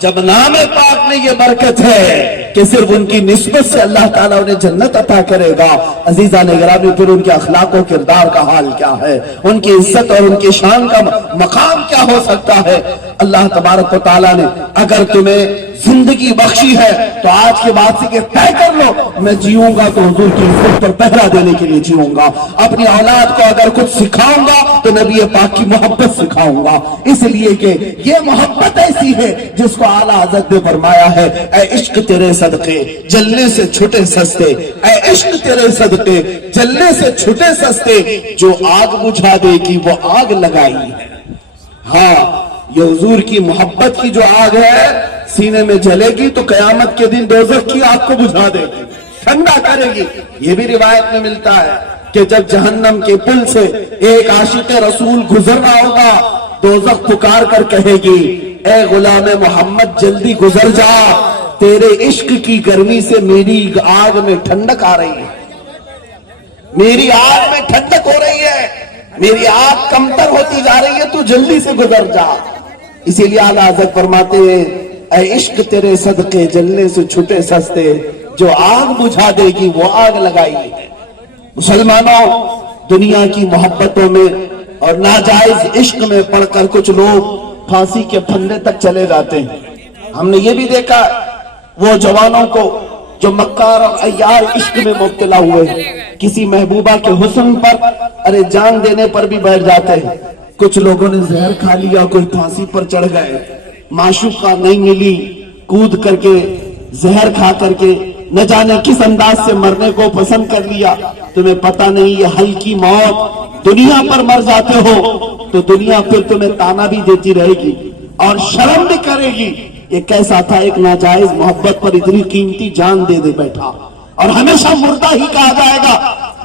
جب نام پاک میں یہ برکت ہے کہ صرف ان کی نسبت سے اللہ تعالیٰ انہیں جنت عطا کرے گا، عزیزان گرامی پھر ان کے اخلاق و کردار کا حال کیا ہے، ان کی عزت اور ان کی شان کا مقام کیا ہو سکتا ہے۔ اللہ تبارک و تعالیٰ نے اگر تمہیں زندگی بخشی ہے تو آج کے بعد سے کہ طے کر لو میں جیوں گا تو حضور کی عزت پر پہرا دینے کے لیے جیوں گا، اپنی اولاد کو اگر کچھ سکھاؤں گا تو نبی پاک کی محبت سکھاؤں گا، اس لیے کہ یہ محبت ایسی ہے جس کو اعلیٰ حضرت نے فرمایا ہے اے عشق تیرے صدقے جلنے سے چھٹے سستے، اے عشق تیرے صدقے جلنے سے چھٹے سستے، جو آگ بجھا دے گی وہ آگ لگائی ہے۔ ہاں، یہ حضور کی محبت کی جو آگ ہے سینے میں جلے گی تو قیامت کے دن دوزخ کی آگ کو بجھا دے گی، ٹھنڈا کرے گی۔ یہ بھی روایت میں ملتا ہے کہ جب جہنم کے پل سے ایک عاشق رسول گزر رہا ہوگا، دوزخ پکار کر کہے گی اے غلام محمد جلدی گزر جا، تیرے عشق کی گرمی سے میری آگ میں ٹھنڈک آ رہی ہے، میری آگ میں ٹھنڈک ہو رہی ہے، میری آگ کمتر ہوتی جا رہی ہے، تو جلدی سے گزر جا۔ اسی لیے اعلیٰ حضرت فرماتے ہیں اے عشق تیرے صدقے جلنے سے چھٹے سستے، جو آگ بجھا دے گی وہ آگ لگائی ہے۔ مسلمانوں، دنیا کی محبتوں میں اور ناجائز عشق میں پڑھ کر کچھ لوگ پھانسی کے پھندے تک چلے جاتے ہیں۔ ہم نے یہ بھی دیکھا وہ جوانوں کو جو مکار اور عیار عشق میں مبتلا ہوئے ہیں، کسی محبوبہ کے حسن پر جان دینے پر بھی بیٹھ جاتے ہیں۔ کچھ لوگوں نے زہر کھا لیا، کوئی پھانسی پر چڑھ گئے، معشوقہ نہیں ملی، کود کر کے زہر کھا کر کے نہ جانے کس انداز سے مرنے کو پسند کر لیا۔ تمہیں پتہ نہیں یہ ہلکی موت، دنیا پر مر جاتے ہو تو دنیا پھر تمہیں تانا بھی دیتی رہے گی اور شرم بھی کرے گی۔ یہ کیسا تھا، ایک ناجائز محبت پر اتنی قیمتی جان دے بیٹھا اور ہمیشہ مردہ ہی کہا جائے گا۔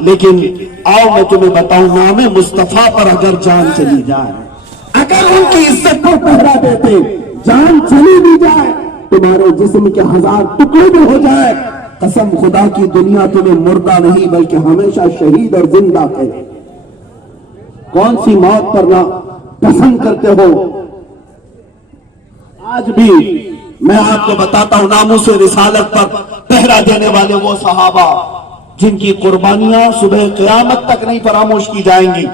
لیکن آؤ میں تمہیں بتاؤں، نام مصطفیٰ پر اگر جان چلی جائے، اگر ان کی عزت پر پہرا دیتے جان چلی بھی جائے، تمہارے جسم کے 1000 ٹکڑے بھی ہو جائے، قسم خدا کی دنیا تمہیں مردہ نہیں بلکہ ہمیشہ شہید اور زندہ کرے۔ کون سی موت پر نہ پسند کرتے ہو؟ آج بھی میں آپ کو بتاتا ہوں ناموس رسالت پر پہرا دینے والے وہ صحابہ جن کی قربانیاں صبح قیامت تک نہیں فراموش کی جائیں گی۔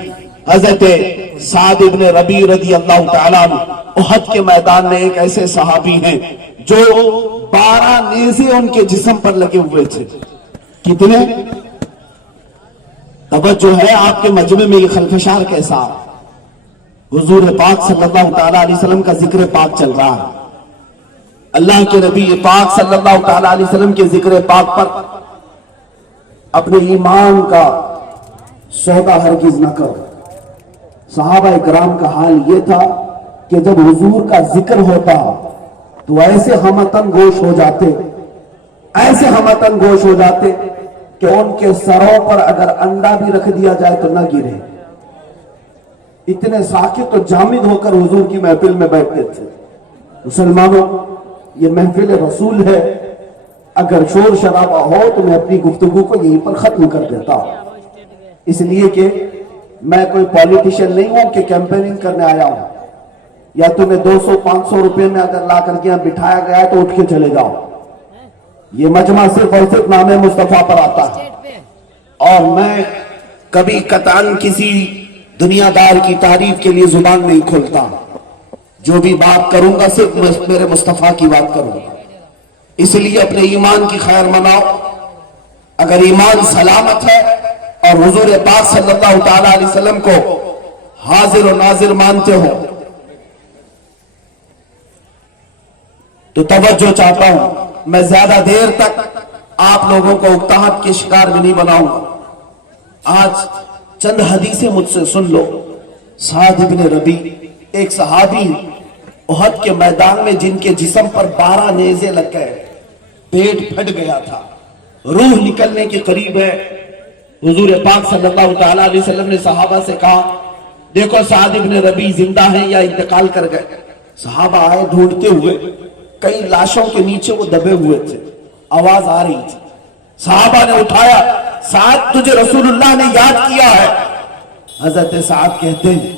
حضرت سعد ابن ربیع رضی اللہ تعالیٰ عنہ احد کے میدان میں ایک ایسے صحابی ہیں جو 12 نیزے ان کے جسم پر لگے ہوئے تھے۔ کتنے؟ توجہ ہے آپ کے مجمع میں یہ خلفشار کیسا؟ حضور پاک صلی اللہ تعالیٰ علیہ وسلم کا ذکر پاک چل رہا ہے، اللہ کے نبی پاک صلی اللہ تعالیٰ علیہ وسلم کے ذکر پاک پر اپنے ایمان کا سودا ہرگز نہ کرو۔ صحابہ کرام کا حال یہ تھا کہ جب حضور کا ذکر ہوتا تو ایسے ہمتن گوش ہو جاتے، ایسے ہمتن گوش ہو جاتے کہ ان کے سروں پر اگر انڈا بھی رکھ دیا جائے تو نہ گرے، اتنے ساکت و جامد ہو کر حضور کی محفل میں بیٹھتے تھے۔ مسلمانوں، یہ محفل رسول ہے، اگر شور شرابہ ہو تو میں اپنی گفتگو کو یہیں پر ختم کر دیتا ہوں، اس لیے کہ میں کوئی پولیٹیشین نہیں ہوں کہ کیمپیننگ کرنے آیا ہوں۔ یا تمہیں 200-500 روپے میں اگر لا کر کے یہاں بٹھایا گیا ہے تو اٹھ کے چلے جاؤ. یہ مجمع صرف اور صرف نام مصطفیٰ پر آتا ہے. اور میں کبھی قطعاً کسی دنیا دار کی تعریف کے لیے زبان نہیں کھولتا. جو بھی بات کروں گا صرف میرے مصطفیٰ کی بات کروں گا. اس لیے اپنے ایمان کی خیر مناؤ. اگر ایمان سلامت ہے اور حضور پاک صلی اللہ تعالی علیہ وسلم کو حاضر و ناظر مانتے ہو تو توجہ چاہتا ہوں. میں زیادہ دیر تک آپ لوگوں کو اکتاہٹ کے شکار بھی نہیں بناؤں گا. آج چند حدیثیں مجھ سے سن لو. سعد بن ربی ایک صحابی احد کے میدان میں جن کے جسم پر 12 نیزے لگ گئے, پیٹ پھٹ گیا تھا, روح نکلنے کے قریب ہے. حضور پاک صلی اللہ تعالی علیہ وسلم نے صحابہ سے کہا دیکھو سعد بن ربی زندہ ہیں یا انتقال کر گئے. صحابہ آئے ڈھونڈتے ہوئے, کئی لاشوں کے نیچے وہ دبے ہوئے تھے, آواز آ رہی تھی. صحابہ نے اٹھایا, سعد تجھے رسول اللہ نے یاد کیا ہے. حضرت سعد کہتے ہیں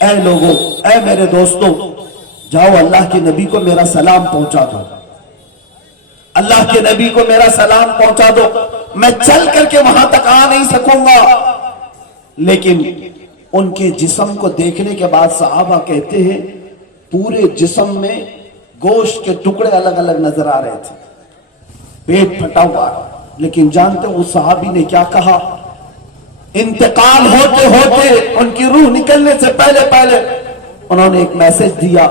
اے لوگوں, اے میرے دوستوں, جاؤ اللہ کے نبی کو میرا سلام پہنچا دو. اللہ کے نبی کو میرا سلام پہنچا دو. میں چل کر کے وہاں تک آ نہیں سکوں گا. لیکن ان کے جسم کو دیکھنے کے بعد صحابہ کہتے ہیں پورے جسم میں گوشت کے ٹکڑے الگ الگ نظر آ رہے تھے, پیٹ پھٹا ہوا. لیکن جانتے اس صحابی نے کیا کہا؟ انتقال ہوتے ہوتے ان کی روح نکلنے سے پہلے انہوں نے ایک میسج دیا,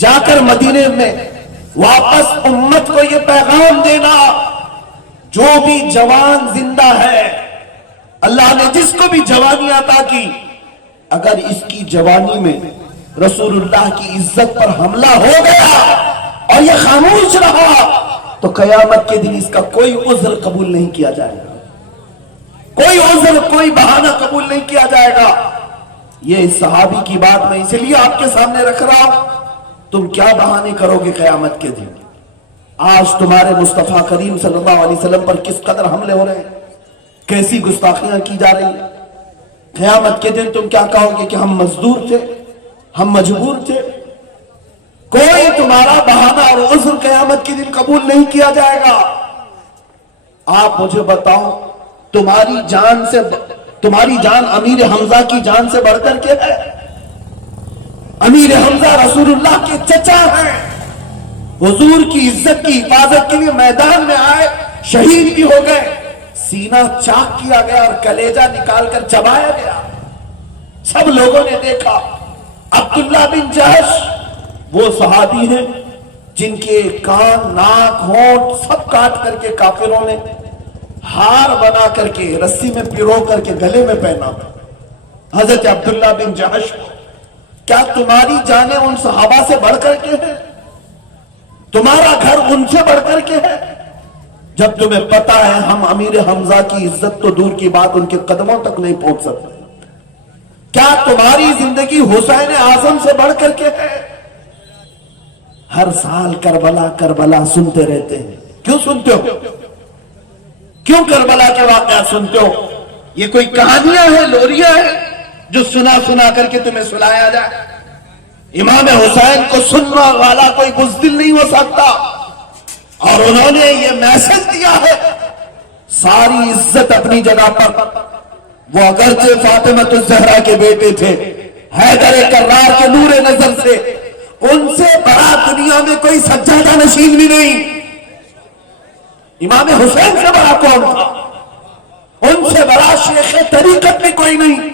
جا کر مدینے میں واپس امت کو یہ پیغام دینا, جو بھی جوان زندہ ہے, اللہ نے جس کو بھی جوانی عطا کی, اگر اس کی جوانی میں رسول اللہ کی عزت پر حملہ ہو گیا اور یہ خاموش رہا تو قیامت کے دن اس کا کوئی عذر قبول نہیں کیا جائے گا. کوئی عذر, کوئی بہانہ قبول نہیں کیا جائے گا. یہ اس صحابی کی بات میں اس لیے آپ کے سامنے رکھ رہا ہوں. تم کیا بہانے کرو گے قیامت کے دن؟ آج تمہارے مصطفیٰ کریم صلی اللہ علیہ وسلم پر کس قدر حملے ہو رہے ہیں, کیسی گستاخیاں کی جا رہی ہیں. قیامت کے دن تم کیا کہو گے کہ ہم مزدور تھے, ہم مجبور تھے؟ کوئی تمہارا بہانہ اور عذر قیامت کے دن قبول نہیں کیا جائے گا. آپ مجھے بتاؤ, تمہاری جان امیر حمزہ کی جان سے بڑھ کر کے ہے؟ امیر حمزہ رسول اللہ کے چچا ہیں, حضور کی عزت کی حفاظت کے لیے میدان میں آئے, شہید بھی ہو گئے, سینہ چاک کیا گیا اور کلیجہ نکال کر چبایا گیا. سب لوگوں نے دیکھا. عبداللہ بن جہش وہ صحابی ہیں جن کے کان, ناک, ہونٹ سب کاٹ کر کے کافروں نے ہار بنا کر کے رسی میں پیرو کر کے گلے میں پہنا. حضرت عبداللہ بن جہش, کیا تمہاری جانیں ان صحابہ سے بڑھ کر کے ہیں؟ تمہارا گھر ان سے بڑھ کر کے ہے؟ جب تمہیں پتا ہے ہم امیر حمزہ کی عزت تو دور کی بات ان کے قدموں تک نہیں پہنچ سکتے, کیا تمہاری زندگی حسین اعظم سے بڑھ کر کے ہے؟ ہر سال کربلا کربلا سنتے رہتے ہیں. کیوں سنتے ہو؟ کیوں کربلا کے واقعات سنتے ہو؟ یہ کوئی کہانیاں ہیں, لوریاں ہیں جو سنا کر کے تمہیں سلایا جائے؟ امام حسین کو سننا والا کوئی بزدل نہیں ہو سکتا. اور انہوں نے یہ میسج دیا ہے, ساری عزت اپنی جگہ پر. وہ اگرچہ فاطمہ الزہرا کے بیٹے تھے, حیدر کرار کے نور نظر سے, ان سے بڑا دنیا میں کوئی سجادہ نشین بھی نہیں. امام حسین سے بڑا کون تھا؟ ان سے بڑا شیخ طریقت میں کوئی نہیں.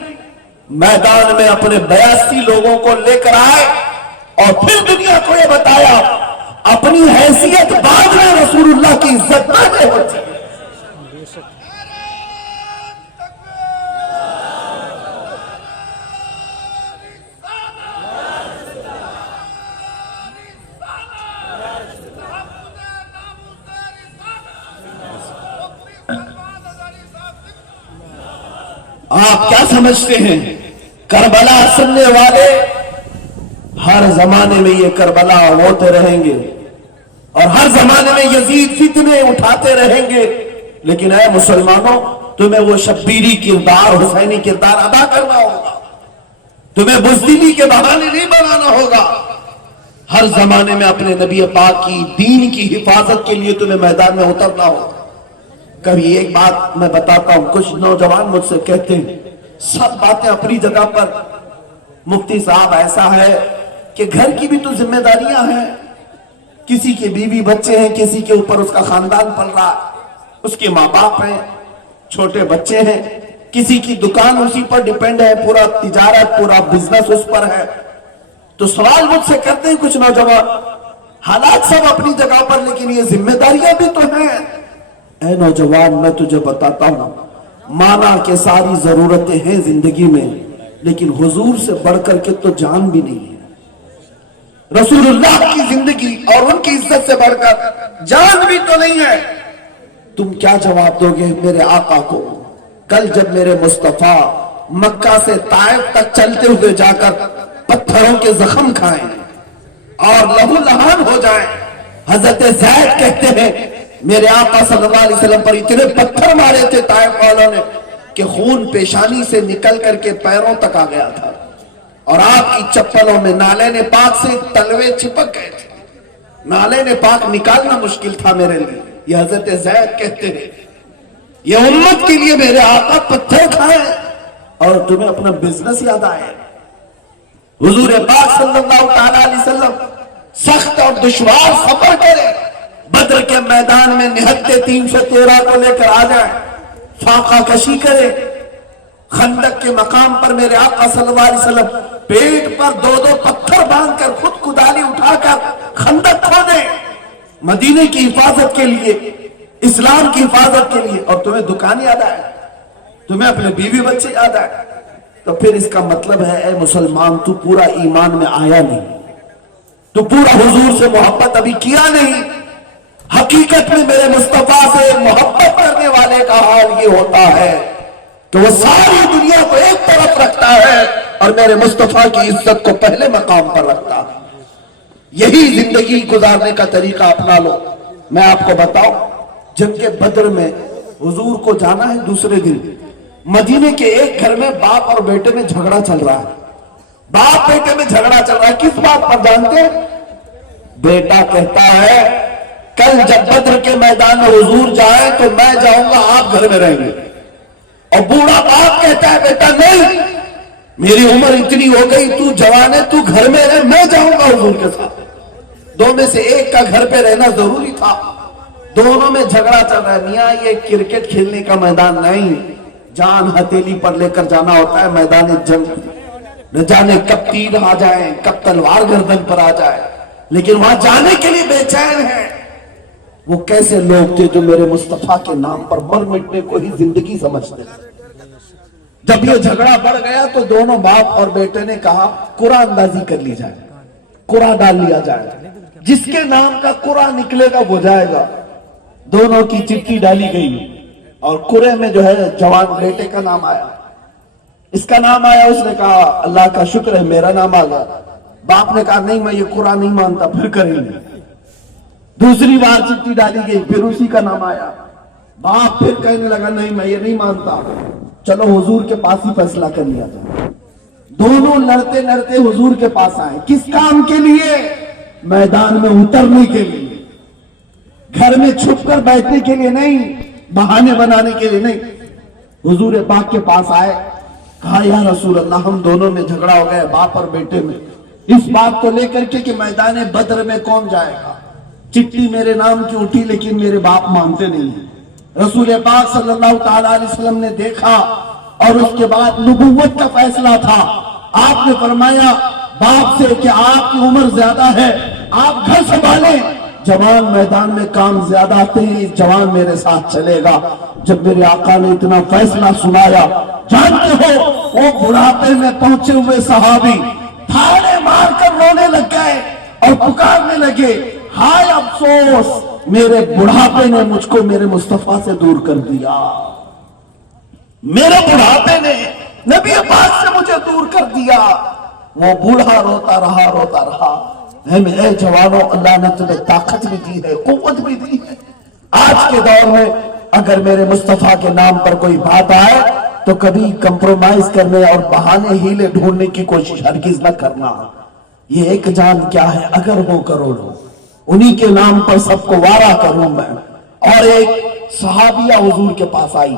میدان میں اپنے 82 لوگوں کو لے کر آئے اور پھر دنیا کو یہ بتایا اپنی حیثیت بعد میں رسول اللہ کی عزت پہلے ہوتی ہے. آپ کیا سمجھتے ہیں کربلا سننے والے ہر زمانے میں یہ کربلا ہوتے رہیں گے اور ہر زمانے میں یزید فتنے اٹھاتے رہیں گے, لیکن اے مسلمانوں تمہیں وہ شبیری کردار, حسینی کردار ادا کرنا ہوگا. تمہیں بزدلی کے بہانے نہیں بنانا ہوگا. ہر زمانے میں اپنے نبی پاک کی دین کی حفاظت کے لیے تمہیں میدان میں اترنا ہوگا. کبھی ایک بات میں بتاتا ہوں, کچھ نوجوان مجھ سے کہتے ہیں سب باتیں اپنی جگہ پر, مفتی صاحب ایسا ہے کہ گھر کی بھی تو ذمہ داریاں ہیں, کسی کے بیوی بچے ہیں, کسی کے اوپر اس کا خاندان پل رہا ہے, اس کے ماں باپ ہیں, چھوٹے بچے ہیں, کسی کی دکان اسی پر ڈیپینڈ ہے, پورا تجارت پورا بزنس اس پر ہے. تو سوال مجھ سے کرتے ہیں کچھ نوجوان, حالات سب اپنی جگہ پر لیکن یہ ذمہ داریاں بھی تو ہیں. اے نوجوان میں تجھے بتاتا ہوں, مانا کہ ساری ضرورتیں ہیں زندگی میں, لیکن حضور سے بڑھ کر کے تو جان بھی نہیں ہے. رسول اللہ کی زندگی اور ان کی عزت سے بڑھ کر جان بھی تو نہیں ہے. تم کیا جواب دو گے میرے آقا کو کل جب میرے مصطفیٰ مکہ سے طائف تک چلتے ہوئے جا کر پتھروں کے زخم کھائیں اور لہو لہان ہو جائیں؟ حضرت زید کہتے ہیں میرے آقا صلی اللہ علیہ وسلم پر اتنے پتھر مارے تھے طائف والوں نے کہ خون پیشانی سے نکل کر کے پیروں تک آ گیا تھا, اور آپ کی چپلوں میں نالین پاک سے تلوے چپک گئے تھے. نالین پاک نکالنا مشکل تھا میرے لیے. یہ حضرت زید کہتے ہیں یہ امت کے لیے میرے آقا پتھر کھائے اور تمہیں اپنا بزنس یاد آئے. حضور پاک صلی اللہ تعالی علیہ وسلم سخت اور دشوار سفر کرے, بدر کے میدان میں نہتے 313 کو لے کر آ جائے, فاقہ کشی کرے, خندق کے مقام پر میرے آقا صلی اللہ علیہ وسلم پیٹ پر 2 پتھر باندھ کر خود کدالی اٹھا کر خندق کھودے مدینے کی حفاظت کے لیے, اسلام کی حفاظت کے لیے, اور تمہیں دکان یاد آئے, تمہیں اپنے بیوی بچے یاد آئے. تو پھر اس کا مطلب ہے اے مسلمان تو پورا ایمان میں آیا نہیں, تو پورا حضور سے محبت ابھی کیا نہیں. حقیقت میں میرے مصطفیٰ سے محبت کرنے والے کا حال یہ ہوتا ہے کہ وہ ساری دنیا کو ایک طرف رکھتا ہے اور میرے مصطفیٰ کی عزت کو پہلے مقام پر رکھتا ہے. یہی زندگی گزارنے کا طریقہ اپنا لو. میں آپ کو بتاؤں, جنگ بدر میں حضور کو جانا ہے دوسرے دن, مدینے کے ایک گھر میں باپ اور بیٹے میں جھگڑا چل رہا ہے. باپ بیٹے میں جھگڑا چل رہا ہے, کس بات پر جانتے ہیں؟ بیٹا کہتا ہے کل جب بدر کے میدان میں حضور جائیں تو میں جاؤں گا, آپ گھر میں رہیں گے. اور بوڑھا باپ کہتا ہے بیٹا نہیں, میری عمر اتنی ہو گئی, تو جوان ہے, تو گھر میں رہ, میں جاؤں گا حضور کے ساتھ. دو میں سے ایک کا گھر پہ رہنا ضروری تھا. دونوں میں جھگڑا چل رہا ہے. میاں یہ کرکٹ کھیلنے کا میدان نہیں, جان ہتھیلی پر لے کر جانا ہوتا ہے میدان جنگ. نہ جانے کب تیر آ جائیں, کب تلوار گردن پر آ جائے, لیکن وہاں جانے کے لیے بے چین ہے. وہ کیسے لوگ تھے جو میرے مصطفیٰ کے نام پر مر مٹنے کو ہی زندگی سمجھتے. جب یہ جھگڑا بڑھ گیا تو دونوں باپ اور بیٹے نے کہا قرآن اندازی کر لی جائے, قرآن ڈال لیا جائے, جس کے نام کا قرآن نکلے گا وہ جائے گا. دونوں کی چٹھی ڈالی گئی اور قرے میں جو ہے جوان بیٹے کا نام آیا, اس کا نام آیا. اس نے کہا اللہ کا شکر ہے میرا نام آ گیا. باپ نے کہا نہیں میں یہ قرآن نہیں مانتا, پھر کریں گے. دوسری بار چٹھی ڈالی گئی, پھر اسی کا نام آیا. باپ پھر کہنے لگا نہیں میں یہ نہیں مانتا, چلو حضور کے پاس ہی فیصلہ کر لیا جائے. دونوں لڑتے لڑتے حضور کے پاس آئے. کس کام کے لیے؟ میدان میں اترنے کے لیے, گھر میں چھپ کر بیٹھنے کے لیے نہیں, بہانے بنانے کے لیے نہیں. حضور پاک کے پاس آئے, کہا یا رسول اللہ ہم دونوں میں جھگڑا ہو گیا باپ اور بیٹے میں, اس بات کو لے کر کے کہ میدان بدر میں کون جائے گا. چٹھی میرے نام کی اٹھی لیکن میرے باپ مانتے نہیں ہیں. رسول پاک صلی اللہ تعالی علیہ وسلم نے دیکھا اور اس کے بعد نبوت کا فیصلہ تھا. آپ نے فرمایا باپ سے کہ آپ کی عمر زیادہ ہے, آپ گھر سنبھالیں, جوان میدان میں کام زیادہ آتے ہیں, جوان میرے ساتھ چلے گا. جب میرے آقا نے اتنا فیصلہ سنایا, جانتے ہو وہ بڑھاپے میں پہنچے ہوئے صحابی تھانے مار کر رونے لگ گئے اور پکارنے لگے ہائے افسوس میرے بڑھاپے نے مجھ کو میرے مصطفیٰ سے دور کر دیا, میرے بڑھاپے نے نبی پاک سے مجھے دور کر دیا. وہ بوڑھا روتا رہا. اے جوانوں, اللہ نے تمہیں طاقت بھی دی ہے, قوت بھی دی ہے. آج کے دور میں اگر میرے مصطفیٰ کے نام پر کوئی بات آئے تو کبھی کمپرومائز کرنے اور بہانے ہیلے ڈھونڈنے کی کوشش ہرگز نہ کرنا. یہ ایک جان کیا ہے اگر ہو کروڑوں، انہی کے نام پر سب کو وارا کروں میں. اور ایک صحابیہ حضور کے پاس آئی،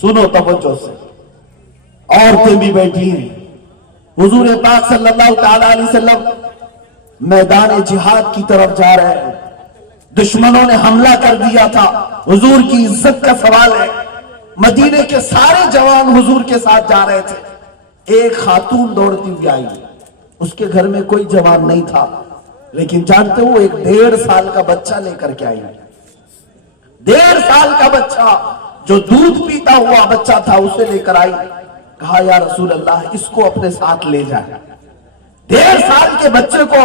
سنو توجہ سے، عورتیں بھی بیٹھی ہیں. حضور پاک صلی اللہ تعالی علیہ وسلم میدان جہاد کی طرف جا رہے ہیں. دشمنوں نے حملہ کر دیا تھا، حضور کی عزت کا سوال ہے. مدینے کے سارے جوان حضور کے ساتھ جا رہے تھے. ایک خاتون دوڑتی ہوئی آئی، اس کے گھر میں کوئی جوان نہیں تھا، لیکن جانتے ہو ایک 1.5 سال کا بچہ لے کر کے آئی. 1.5 سال کا بچہ جو دودھ پیتا ہوا بچہ تھا اسے لے کر آئی. کہا یا رسول اللہ اس کو اپنے ساتھ لے جائے. 1.5 سال کے بچے کو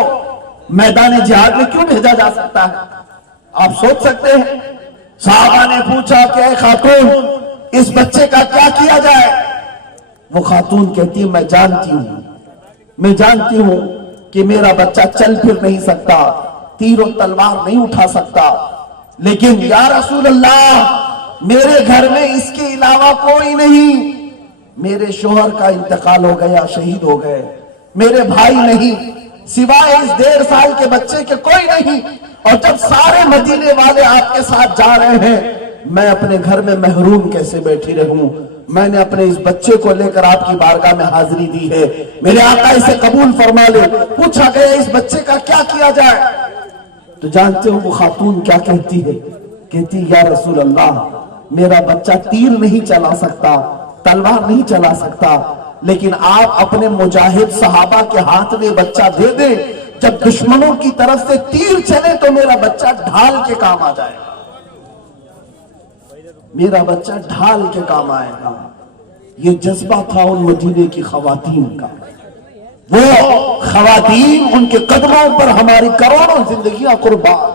میدان جہاد میں کیوں بھیجا جا سکتا ہے؟ آپ سوچ سکتے ہیں. صحابہ نے پوچھا کہ اے خاتون اس بچے کا کیا کیا جائے؟ وہ خاتون کہتی ہے میں جانتی ہوں کہ میرا بچہ چل پھر نہیں سکتا، تیر و تلوار نہیں اٹھا سکتا، لیکن یا رسول اللہ میرے گھر میں اس کے علاوہ کوئی نہیں. میرے شوہر کا انتقال ہو گیا، شہید ہو گئے، میرے بھائی نہیں، سوائے اس 1.5 سال کے بچے کے کوئی نہیں. اور جب سارے مدینے والے آپ کے ساتھ جا رہے ہیں میں اپنے گھر میں محروم کیسے بیٹھی رہوں؟ میں نے اپنے اس بچے کو لے کر آپ کی بارگاہ میں حاضری دی ہے، میرے آقا اسے قبول فرما لے. پوچھا گیا اس بچے کا کیا کیا جائے؟ تو جانتے ہو وہ خاتون کیا کہتی ہے؟ کہتی یا رسول اللہ میرا بچہ تیر نہیں چلا سکتا، تلوار نہیں چلا سکتا، لیکن آپ اپنے مجاہد صحابہ کے ہاتھ میں بچہ دے دیں، جب دشمنوں کی طرف سے تیر چلے تو میرا بچہ ڈھال کے کام آ جائے گا، میرا بچہ ڈھال کے کام آئے گا. یہ جذبہ تھا ان مدینے کی خواتین کا. وہ خواتین ان کے قدموں پر ہماری کروڑوں زندگیاں قربان.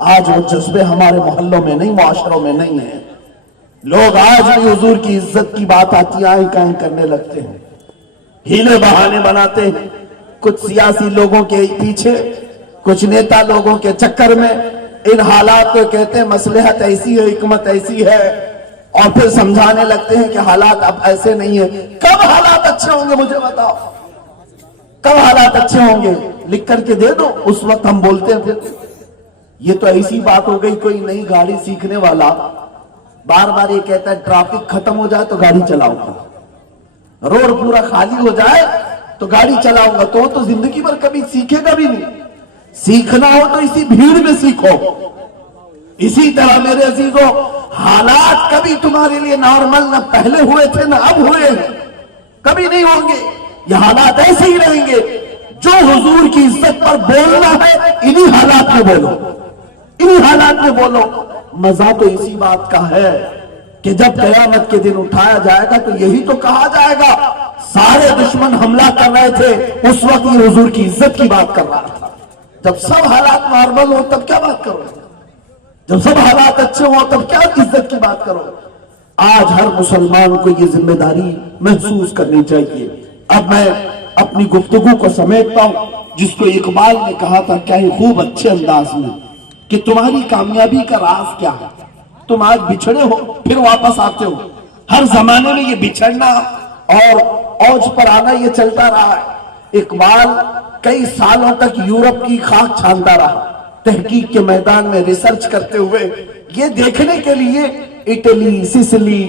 آج وہ جذبے ہمارے محلوں میں نہیں، معاشروں میں نہیں ہیں. لوگ آج بھی حضور کی عزت کی بات آتی آئیں کہیں کرنے لگتے ہیں، ہیلے بہانے بناتے ہیں. کچھ سیاسی لوگوں کے پیچھے، کچھ نیتا لوگوں کے چکر میں ان حالات کو کہتے ہیں مصلحت ایسی ہے، حکمت ایسی ہے، اور پھر سمجھانے لگتے ہیں کہ حالات اب ایسے نہیں ہیں. کب حالات اچھے ہوں گے مجھے بتاؤ، کب حالات اچھے ہوں گے؟ لکھ کر کے دے دو، اس وقت ہم بولتے ہیں. پھر یہ تو ایسی بات ہو گئی، کوئی نئی گاڑی سیکھنے والا بار بار یہ کہتا ہے ٹریفک ختم ہو جائے تو گاڑی چلاؤں گا، روڈ پورا خالی ہو جائے تو گاڑی چلاؤں گا. تو زندگی بھر کبھی سیکھے گا بھی نہیں. سیکھنا ہو تو اسی بھیڑ میں سیکھو. اسی طرح میرے عزیزوں حالات کبھی تمہارے لیے نارمل نہ پہلے ہوئے تھے نہ اب ہوئے ہیں، کبھی نہیں ہوں گے. یہ حالات ایسے ہی رہیں گے. جو حضور کی عزت پر بولنا ہے انہی حالات میں بولو، انہی حالات میں بولو. مزہ تو اسی بات کا ہے کہ جب قیامت کے دن اٹھایا جائے گا تو یہی تو کہا جائے گا سارے دشمن حملہ کر رہے تھے اس وقت یہ حضور کی عزت کی بات کر رہا تھا. جب سب حالات نارمل ہو تب کیا بات کرو، جب سب حالات اچھے ہو تب کیا عزت کی بات کرو. آج ہر مسلمان کو یہ ذمہ داری محسوس کرنی چاہیے. اب میں اپنی گفتگو کو سمیٹتا ہوں جس کو اقبال نے کہا تھا کیا ہی خوب اچھے انداز میں کہ تمہاری کامیابی کا راز کیا ہے. تم آج بچھڑے ہو پھر واپس آتے ہو. ہر زمانے میں یہ بچھڑنا اور اوج پر آنا یہ چلتا رہا ہے. اقبال کئی سالوں تک یورپ کی خاک چھانتا رہا، تحقیق کے میدان میں ریسرچ کرتے ہوئے یہ دیکھنے کے لیے اٹلی، سسلی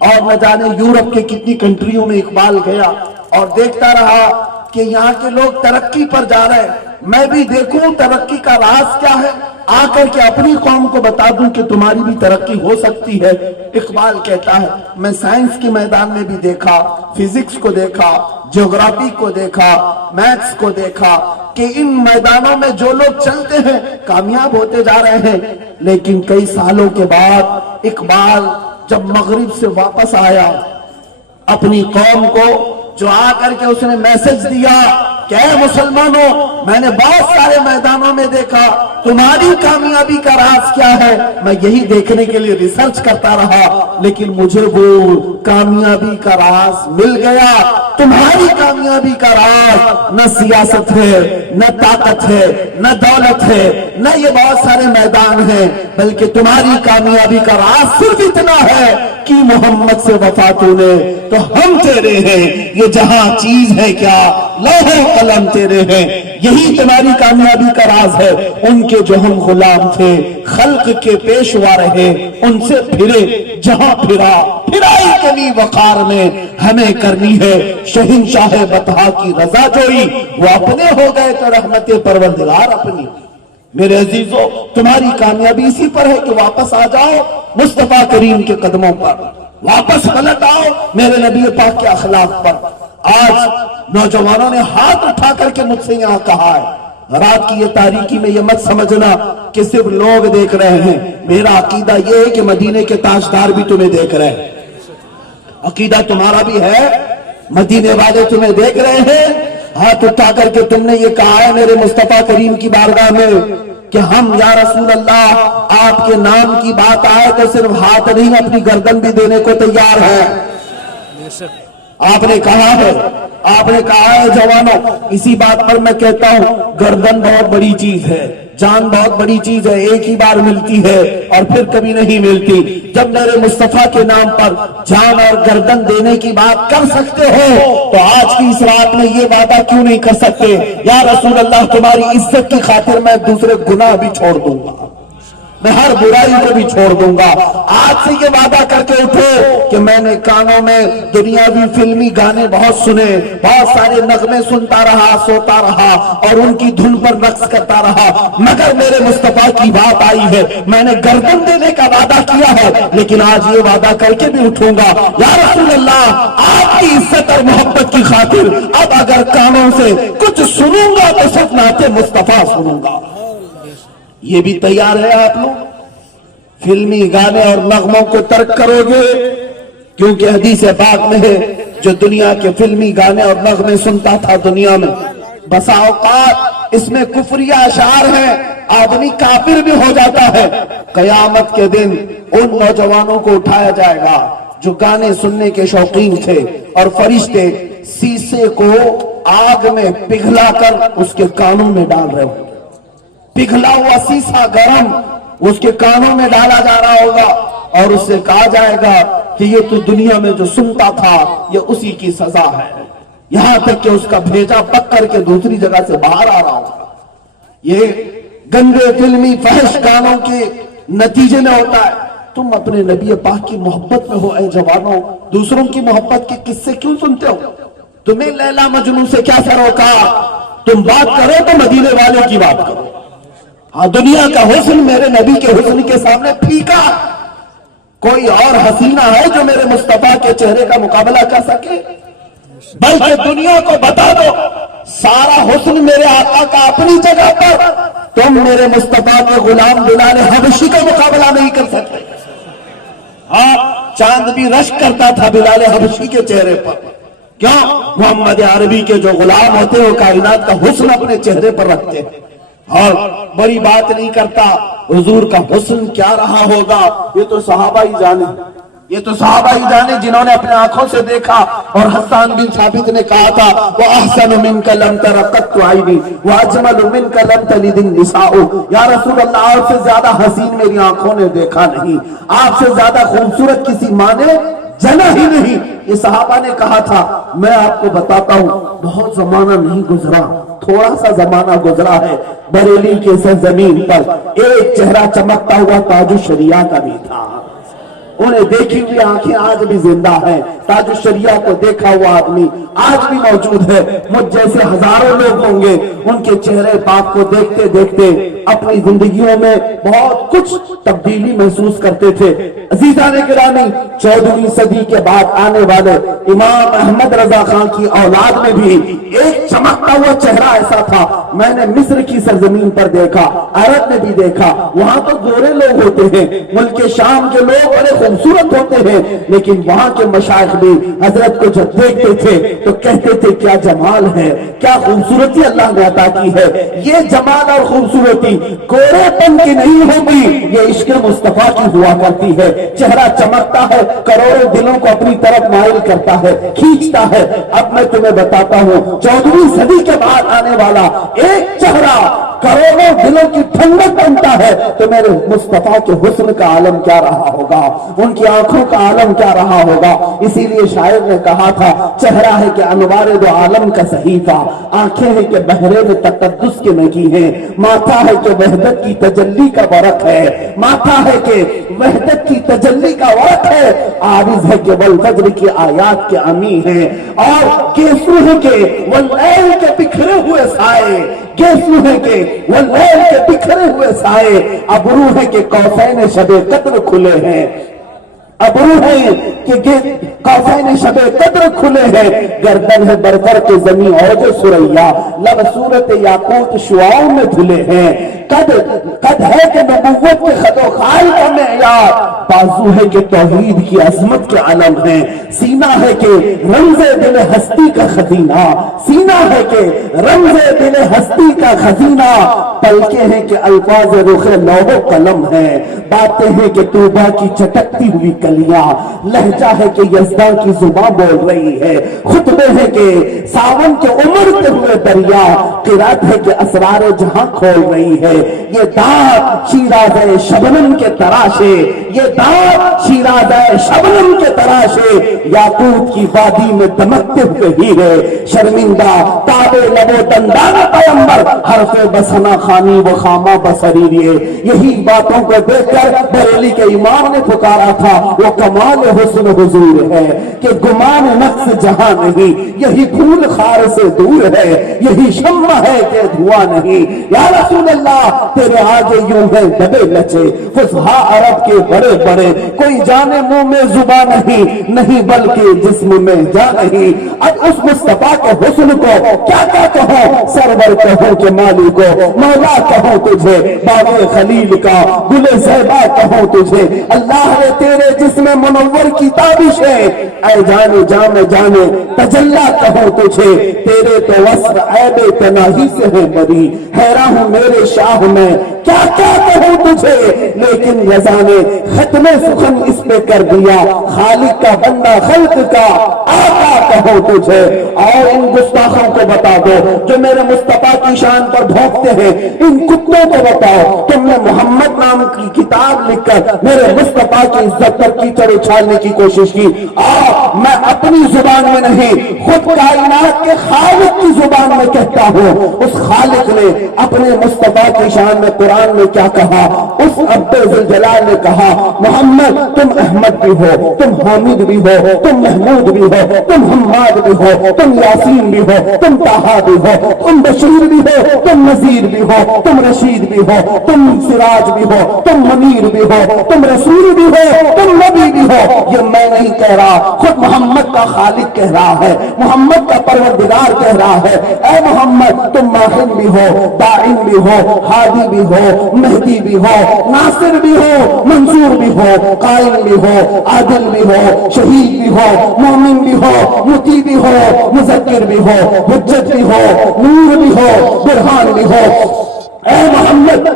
اور نہ جانے یورپ کے کتنی کنٹریوں میں اقبال گیا اور دیکھتا رہا کہ یہاں کے لوگ ترقی پر جا رہے ہیں. میں بھی دیکھوں ترقی کا راز کیا ہے، آ کر کے اپنی قوم کو بتا دوں کہ تمہاری بھی ترقی ہو سکتی ہے. اقبال کہتا ہے میں سائنس کے میدان میں بھی دیکھا، فزکس کو دیکھا، جغرافی کو دیکھا، میتھس کو دیکھا کہ ان میدانوں میں جو لوگ چلتے ہیں کامیاب ہوتے جا رہے ہیں. لیکن کئی سالوں کے بعد اقبال جب مغرب سے واپس آیا اپنی قوم کو جو آ کر کے اس نے میسج دیا کہ اے مسلمانوں میں نے بہت سارے میدانوں میں دیکھا تمہاری کامیابی کا راز کیا ہے، میں یہی دیکھنے کے لیے ریسرچ کرتا رہا، لیکن مجھے وہ کامیابی کا راز مل گیا۔ تمہاری کامیابی کا راز نہ سیاست ہے، نہ طاقت ہے، نہ دولت ہے، نہ یہ بہت سارے میدان ہیں، بلکہ تمہاری کامیابی کا راز صرف اتنا ہے کہ محمد سے وفا نے تو ہم تیرے ہیں، یہ جہاں چیز ہے کیا لوح و قلم تیرے ہیں، یہی تمہاری کامیابی کا راز ہے۔ ان کے جو ہم غلام تھے، خلق کے پیشوا رہے، ان سے پھرے، جہاں پھرائی کمی وقار میں ہمیں کرنی ہے شہنشاہ بطحا کی رضا جوئی، وہ اپنے ہو گئے تو رحمت پروردگار اپنی۔ میرے عزیزو، تمہاری کامیابی اسی پر ہے کہ واپس آ جاؤ مصطفیٰ کریم کے قدموں پر، واپس پلٹ آؤ میرے نبی پاک کے اخلاق پر۔ آج نوجوانوں نے ہاتھ اٹھا کر کے مجھ سے یہاں کہا ہے، رات کی یہ تاریکی میں یہ مت سمجھنا کہ صرف لوگ دیکھ رہے ہیں، میرا عقیدہ یہ ہے کہ مدینے کے تاجدار بھی تمہیں دیکھ رہے ہیں، عقیدہ تمہارا بھی ہے، مدینے والے تمہیں دیکھ رہے ہیں۔ ہاتھ اٹھا کر کے تم نے یہ کہا ہے میرے مصطفیٰ کریم کی بارگاہ میں کہ ہم یا رسول اللہ آپ کے نام کی بات آئے تو صرف ہاتھ نہیں اپنی گردن بھی دینے کو تیار ہے۔ آپ نے کہا ہے جوانوں، اسی بات پر میں کہتا ہوں گردن بہت بڑی چیز ہے، جان بہت بڑی چیز ہے، ایک ہی بار ملتی ہے اور پھر کبھی نہیں ملتی۔ جب میرے مصطفیٰ کے نام پر جان اور گردن دینے کی بات کر سکتے ہو تو آج کی اس رات میں یہ وعدہ کیوں نہیں کر سکتے، یا رسول اللہ تمہاری عزت کی خاطر میں دوسرے گناہ بھی چھوڑ دوں گا، میں ہر برائی کو بھی چھوڑ دوں گا۔ آج سے یہ وعدہ کر کے اٹھو کہ میں نے کانوں میں دنیاوی فلمی گانے بہت سنے، بہت سارے نغمے سنتا رہا، سوتا رہا اور ان کی دھن پر رقص کرتا رہا، مگر میرے مصطفیٰ کی بات آئی ہے، میں نے گردن دینے کا وعدہ کیا ہے، لیکن آج یہ وعدہ کر کے بھی اٹھوں گا، یا رسول اللہ آپ کی عزت اور محبت کی خاطر اب اگر کانوں سے کچھ سنوں گا تو صرف نعت مصطفیٰ سنوں گا۔ یہ بھی تیار ہے آپ لوگ فلمی گانے اور نغموں کو ترک کرو گے؟ کیونکہ حدیث پاک میں ہے جو دنیا کے فلمی گانے اور نغمے سنتا تھا دنیا میں، بسا اوقات اس میں کفریہ اشعار ہیں، آدمی کافر بھی ہو جاتا ہے۔ قیامت کے دن ان نوجوانوں کو اٹھایا جائے گا جو گانے سننے کے شوقین تھے، اور فرشتے سیسے کو آگ میں پگھلا کر اس کے کانوں میں ڈال رہے ہوں، پگھلا ہوا سیسا گرم اس کے کانوں میں ڈالا جا رہا ہوگا اور اس سے کہا جائے گا کہ یہ تو دنیا میں جو سنتا تھا یہ اسی کی سزا ہے، یہاں تک کہ اس کا بھیجا پک کر کے دوسری جگہ سے باہر آ رہا ہوگا۔ یہ گندے فلمی فحش گانوں کے نتیجے میں ہوتا ہے۔ تم اپنے نبی پاک کی محبت میں ہو اے جوانوں، دوسروں کی محبت کے قصے کیوں سنتے ہو؟ تمہیں لیلا مجنون سے کیا سر روکا؟ تم بات کرو تو مدینے والے کی بات کرو۔ ہاں، دنیا کا حسن میرے نبی کے حسن کے سامنے پھیکا، کوئی اور حسینہ ہے جو میرے مصطفیٰ کے چہرے کا مقابلہ کر سکے؟ بلکہ دنیا کو بتا دو سارا حسن میرے آقا کا اپنی جگہ پر، تم میرے مصطفیٰ کے غلام بلال حبشی کا مقابلہ نہیں کر سکتے۔ ہاں، چاند بھی رشک کرتا تھا بلال حبشی کے چہرے پر، کیوں؟ محمد عربی کے جو غلام ہوتے ہیں وہ کائنات کا حسن اپنے چہرے پر رکھتے ہیں، اور بڑی بات نہیں کرتا حضور کا حسن کیا رہا ہوگا، یہ تو صحابہ ہی جانے جنہوں نے اپنے آنکھوں سے دیکھا۔ اور حسان بن ثابت نے کہا تھا وَأَحْسَنُ مِنْكَ لَمْ تَرَ قَطُّ عَيْنِي وَأَجْمَلُ مِنْكَ لَمْ تَلِدِ النِّسَاءُ، یا رسول اللہ آپ سے زیادہ حسین میری آنکھوں نے دیکھا نہیں، آپ سے زیادہ خوبصورت کسی ماں نے جنا ہی نہیں۔ یہ صحابہ نے کہا تھا۔ میں آپ کو بتاتا ہوں بہت زمانہ نہیں گزرا، تھوڑا سا زمانہ گزرا ہے، بریلی کے سرزمین پر ایک چہرہ چمکتا ہوا تاج الشریعہ کا بھی تھا، انہیں دیکھی ہوئی آنکھیں آج بھی زندہ ہیں، تاج الشریعہ کو دیکھا ہوا آدمی آج بھی موجود ہے۔ مجھ جیسے ہزاروں لوگ ہوں گے ان کے چہرے پاک کو دیکھتے دیکھتے اپنی زندگیوں میں بہت کچھ تبدیلی محسوس کرتے تھے۔ عزیزان گرامی، 14ویں صدی کے بعد آنے والے امام احمد رضا خان کی اولاد میں بھی ایک چمکتا ہوا چہرہ ایسا تھا، میں نے مصر کی سرزمین پر دیکھا، عرب میں بھی دیکھا، وہاں تو گورے لوگ ہوتے ہیں، ملک شام کے لوگ بڑے خوبصورت ہوتے ہیں، لیکن وہاں کے مشائخ بھی حضرت کو جب دیکھتے تھے تو کہتے تھے کیا جمال ہے، کیا خوبصورتی اللہ نے عطا کی ہے۔ یہ جمال اور خوبصورتی گورے پن کی نہیں ہوگی، یہ عشق مصطفیٰ کی ہوا کرتی ہے۔ چہرہ چمکتا ہے، کروڑوں دلوں کو اپنی طرف مائل کرتا ہے، کھینچتا ہے۔ اب میں تمہیں بتاتا ہوں 14ویں صدی کے بعد آنے والا ایک چہرہ کروڑوں دلوں کی ٹھنڈک بنتا ہے تو میرے مصطفیٰ کے حسن کا عالم کیا رہا ہوگا، ان کی آنکھوں کا عالم کیا رہا ہوگا۔ اسی لیے شاعر نے کہا تھا، چہرہ ہے کہ انوار دو عالم کا صحیفہ، آنکھیں ہیں کہ بہرے میں تقدس کے نگی ہیں، ماتھا ہے کہ وحدت کی تجلی کا ورق ہے، ماتھا ہے کہ وحدت کی تجلی کا ورق ہے، عارض ہے کہ والفجر کی آیات کے امی ہیں، اور گیسو ہے کہ واللیل کے بکھرے ہوئے سائے، گیسو ہے کہ واللیل کے بکھرے ہوئے سائے، ابرو ہے کہ قوسین شب قدر کھلے ہیں، ابرو ہے کہ قوسین شب قدر کھلے ہیں، گردن ہے برفر کے زمین اوج سریا، لب صورت یاقوت شعاؤں میں دھلے ہیں، قد ہے کہ نبوت کے خد و خال کا معیار، بازو ہے کہ توحید کی عظمت کے علم ہیں، سینہ ہے کہ رمز دل ہستی کا خزینہ، سینہ ہے کہ رمز دل ہستی کا خزینہ، پلکیں ہیں کہ الفاظ رخ لوح و قلم ہیں، باتیں ہیں کہ توبہ کی چٹکتی ہوئی کلیاں، لہجہ ہے کہ یزدان کی زبان بول رہی ہے، خطبے ہیں کہ ساون کے امڑتے ہوئے دریا، قرات ہے کہ اسرار جہاں کھول رہی ہے، یہ دانت شیرازہ شبنم کے تراشے، یہ دانت شیرازہ شبنم کے تراشے، یاقوت کی وادی میں دمکتے ہوئے ہیرے، شرمندہ تابے لبو دندان پیمبر، حرف بسنا خانی و خامہ بصریریے، یہی باتوں کو دیکھ کر بریلی کے امام نے پکارا تھا، وہ کمال حسن حضور ہے کہ گمان نقص جہاں نہیں، یہی پھول خار سے دور ہے، یہی شمع ہے کہ دھواں نہیں، یا رسول اللہ تیرے آگے یوں ہے دبے لچے، فصحا عرب کے بڑے بڑے، کوئی جانے منہ میں زبان نہیں بلکہ جسم میں جا نہیں۔ اب اس مصطفیٰ کے حسن کو کیا کیا کہوں، سرور کہوں کہ مالی کو، مولا کہوں تجھے، باغ خلیل کا گل زیبا کہوں تجھے، اللہ نے تیرے جسم منور کی تابش ہے، اے جانے جام جانے تجلا کہوں تجھے، تیرے تو وصف عیب تناہی سے ہے بری، حیران ہوں میرے شاہ میں کیا کیا کہوں تجھے، لیکن رضا نے ختم سخن اس پہ کر دیا، خالق کا بندہ خلق کا آقا کہوں تجھے۔ اور ان گستاخوں کو بتا دو جو میرے مصطفیٰ کی شان پر بھونکتے ہیں، ان کتوں کو بتاؤ تم نے محمد نام کی کتاب لکھ کر میرے مصطفیٰ کی عزت پر کیچڑ اچھالنے کی کوشش کی۔ میں اپنی زبان میں نہیں، خود کائنات کے خالق کی زبان میں کہتا ہوں، اس خالق نے اپنے مصطفیٰ کی شان میں قرآن میں کیا کہا، اس عبد ذوالجلال نے کہا، محمد تم احمد بھی ہو، تم حامد بھی ہو، تم محمود بھی ہو، تم حماد بھی ہو، تم یاسین بھی ہو، تم طہا بھی ہو، تم بشیر بھی ہو، تم نذیر بھی ہو، تم رشید بھی ہو، تم سراج بھی ہو، تم منیر بھی ہو، تم رسول بھی ہو، تم نبی بھی ہو۔ یہ میں نہیں کہہ رہا، خود محمد کا خالق کہہ رہا ہے، محمد کا پروردگار کہہ رہا ہے، اے محمد تم ماہر بھی ہو، داعن بھی ہو، ہادی بھی ہو، مہدی بھی ہو، ناصر بھی ہو، منصور بھی ہو، قائم بھی ہو، عادل بھی ہو، شہید بھی ہو، مومن بھی ہو، مطیع بھی ہو، مذکر بھی ہو، حجت بھی ہو، نور بھی ہو، برہان بھی ہو۔ اے محمد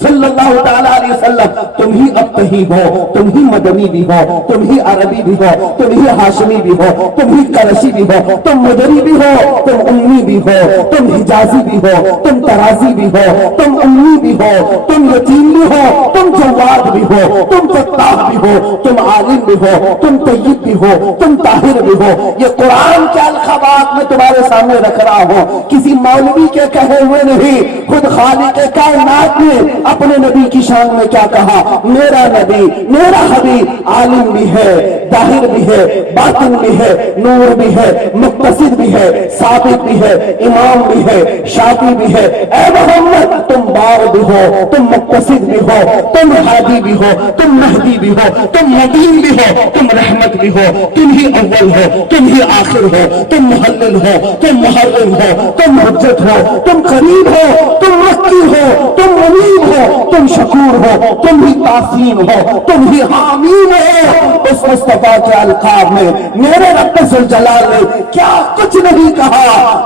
صلی اللہ تعالیٰ علیہ وسلم تم ہی ابتہی ہو، تم ہی مدنی بھی ہو، تم ہی عربی بھی ہو، تم ہی ہاشمی بھی ہو، تم ہی قریشی بھی ہو، تم مدری بھی ہو، تم امی بھی ہو، تم حجازی بھی ہو، تم ترازی بھی ہو، تم امی بھی ہو، تم یتیم بھی ہو، تم جواد بھی ہو، تم فتاح بھی ہو، تم عالم بھی ہو، تم طیب بھی ہو، تم طاہر بھی ہو۔ یہ قرآن کے الخبات میں تمہارے سامنے رکھ رہا ہوں، کسی مولوی کے کہے ہوئے نہیں، خود خالق کائنات نے اپنے نبی کی شان میں کیا کہا؟ میرا نبی میرا حبیب عالم بھی ہے، ظاہر بھی ہے، باطن بھی ہے، نور بھی ہے، مقتصد بھی ہے، ثابت بھی ہے، امام بھی ہے، شافی بھی ہے۔ اے محمد تم بار بھی ہو، تم مقتصد بھی ہو، تم ہادی بھی ہو، تم مہدی بھی ہو، تم مدین بھی ہو، تم رحمت بھی ہو، تم ہی اول ہو، تم ہی آخر ہو، تم محلل ہو، تم محرم ہو، تم حجت ہو، تم قریب ہو، تم مکی ہو، تم منیب ہو، تم شکور ہو، تم ہی تاسین ہو، تم ہی حامین ہو۔ اس مصطفیٰ کے القاب میں میرے رب ذوالجلال نے کیا کچھ نہیں کہا۔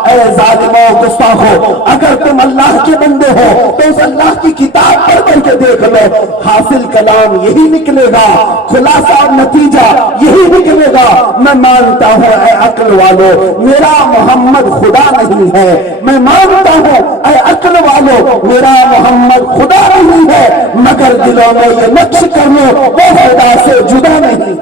اے ظالموں گستاخو، اگر تم اللہ کے بندے ہو تو اس اللہ کی کتاب پڑھ کر کے دیکھ لو، حاصل کلام یہی نکلے گا، خلاصہ اور نتیجہ یہی نکلے گا۔ میں مانتا ہوں اے عقل والو میرا محمد خدا نہیں ہے، میں مانتا ہوں اے عقل والو میرا محمد خدا نہیں ہے، مگر دلوں میں یہ نقش کر لو وہ خدا سے جدا نہیں۔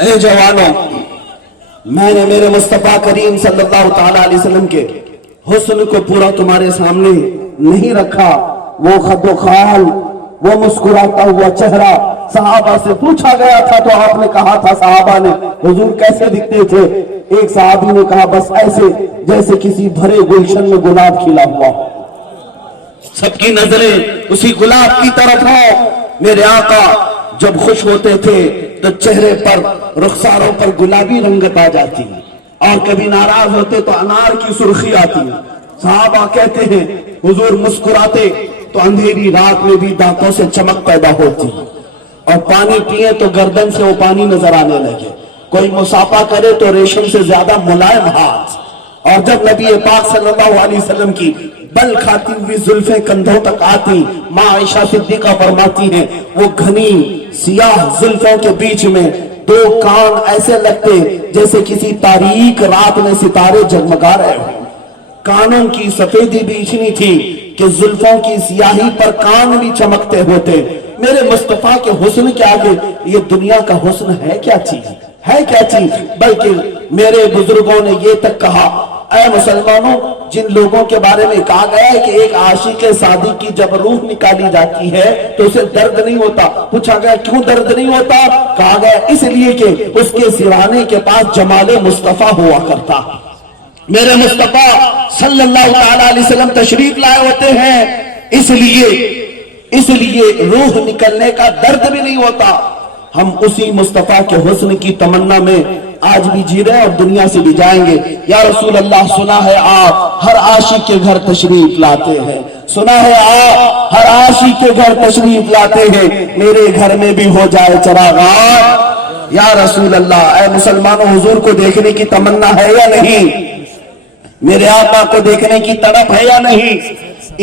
اے جوانوں، میں نے میرے مصطفیٰ کریم صلی اللہ تعالیٰ علیہ وسلم کے حسن کو پورا تمہارے سامنے نہیں رکھا۔ وہ خد و خال، وہ مسکراتا ہوا چہرہ، صحابہ سے پوچھا گیا تھا تو آپ نے کہا تھا، صحابہ نے حضور کیسے دکھتے تھے؟ ایک صحابی نے کہا بس ایسے جیسے کسی بھرے گلشن میں گلاب کھلا ہوا، سب کی نظریں اسی گلاب کی طرف ہو۔ میرے آقا جب خوش ہوتے تھے تو چہرے پر، رخساروں پر گلابی رنگت آ جاتی، اور کبھی ناراض ہوتے تو انار کی سرخی آتی۔ صحابہ کہتے ہیں حضور مسکراتے تو اندھیری رات میں بھی دانتوں سے چمک پیدا ہوتی، اور پانی پیے تو گردن سے وہ پانی نظر آنے لگے، کوئی مصافحہ کرے تو ریشم سے زیادہ ملائم ہاتھ۔ اور جب نبی پاک صلی اللہ علیہ وسلم کی بل کھاتی ہوئی زلفیں کندھوں تک آتی، ماں عائشہ صدیقہ فرماتی ہیں وہ گھنی سیاہ زلفوں کے بیچ میں دو کان ایسے لگتے جیسے کسی تاریک رات میں ستارے جگمگا رہے ہوں۔ کانوں کی سفیدی بھی اتنی تھی کہ زلفوں کی سیاہی پر کان بھی چمکتے ہوتے۔ میرے مصطفیٰ کے حسن کے آگے یہ دنیا کا حسن ہے کیا چیز، ہے کیا چیز؟ بلکہ میرے بزرگوں نے یہ تک کہا، اے مسلمانوں، جن لوگوں کے بارے میں کہا گیا ہے کہ ایک عاشق صادق کی جب روح نکالی جاتی ہے تو اسے درد نہیں ہوتا، پوچھا گیا کیوں درد نہیں ہوتا؟ کہا گیا اس لیے کہ اس کے سرانے کے پاس جمال مصطفیٰ ہوا کرتا۔ میرے مصطفیٰ صلی اللہ تعالیٰ علیہ وسلم تشریف لائے ہوتے ہیں، اس لیے روح نکلنے کا درد بھی نہیں ہوتا۔ ہم اسی مصطفیٰ کے حسن کی تمنا میں آج بھی جی رہے ہیں اور دنیا سے بھی جائیں گے۔ یا رسول اللہ، سنا ہے آپ ہر عاشق کے گھر تشریف لاتے ہیں، سنا ہے آپ ہر عاشق کے گھر تشریف لاتے ہیں، میرے گھر میں بھی ہو جائے چراغاں۔ یا رسول اللہ، اے مسلمانوں، حضور کو دیکھنے کی تمنا ہے یا نہیں؟ میرے آقا کو دیکھنے کی تڑپ ہے یا نہیں؟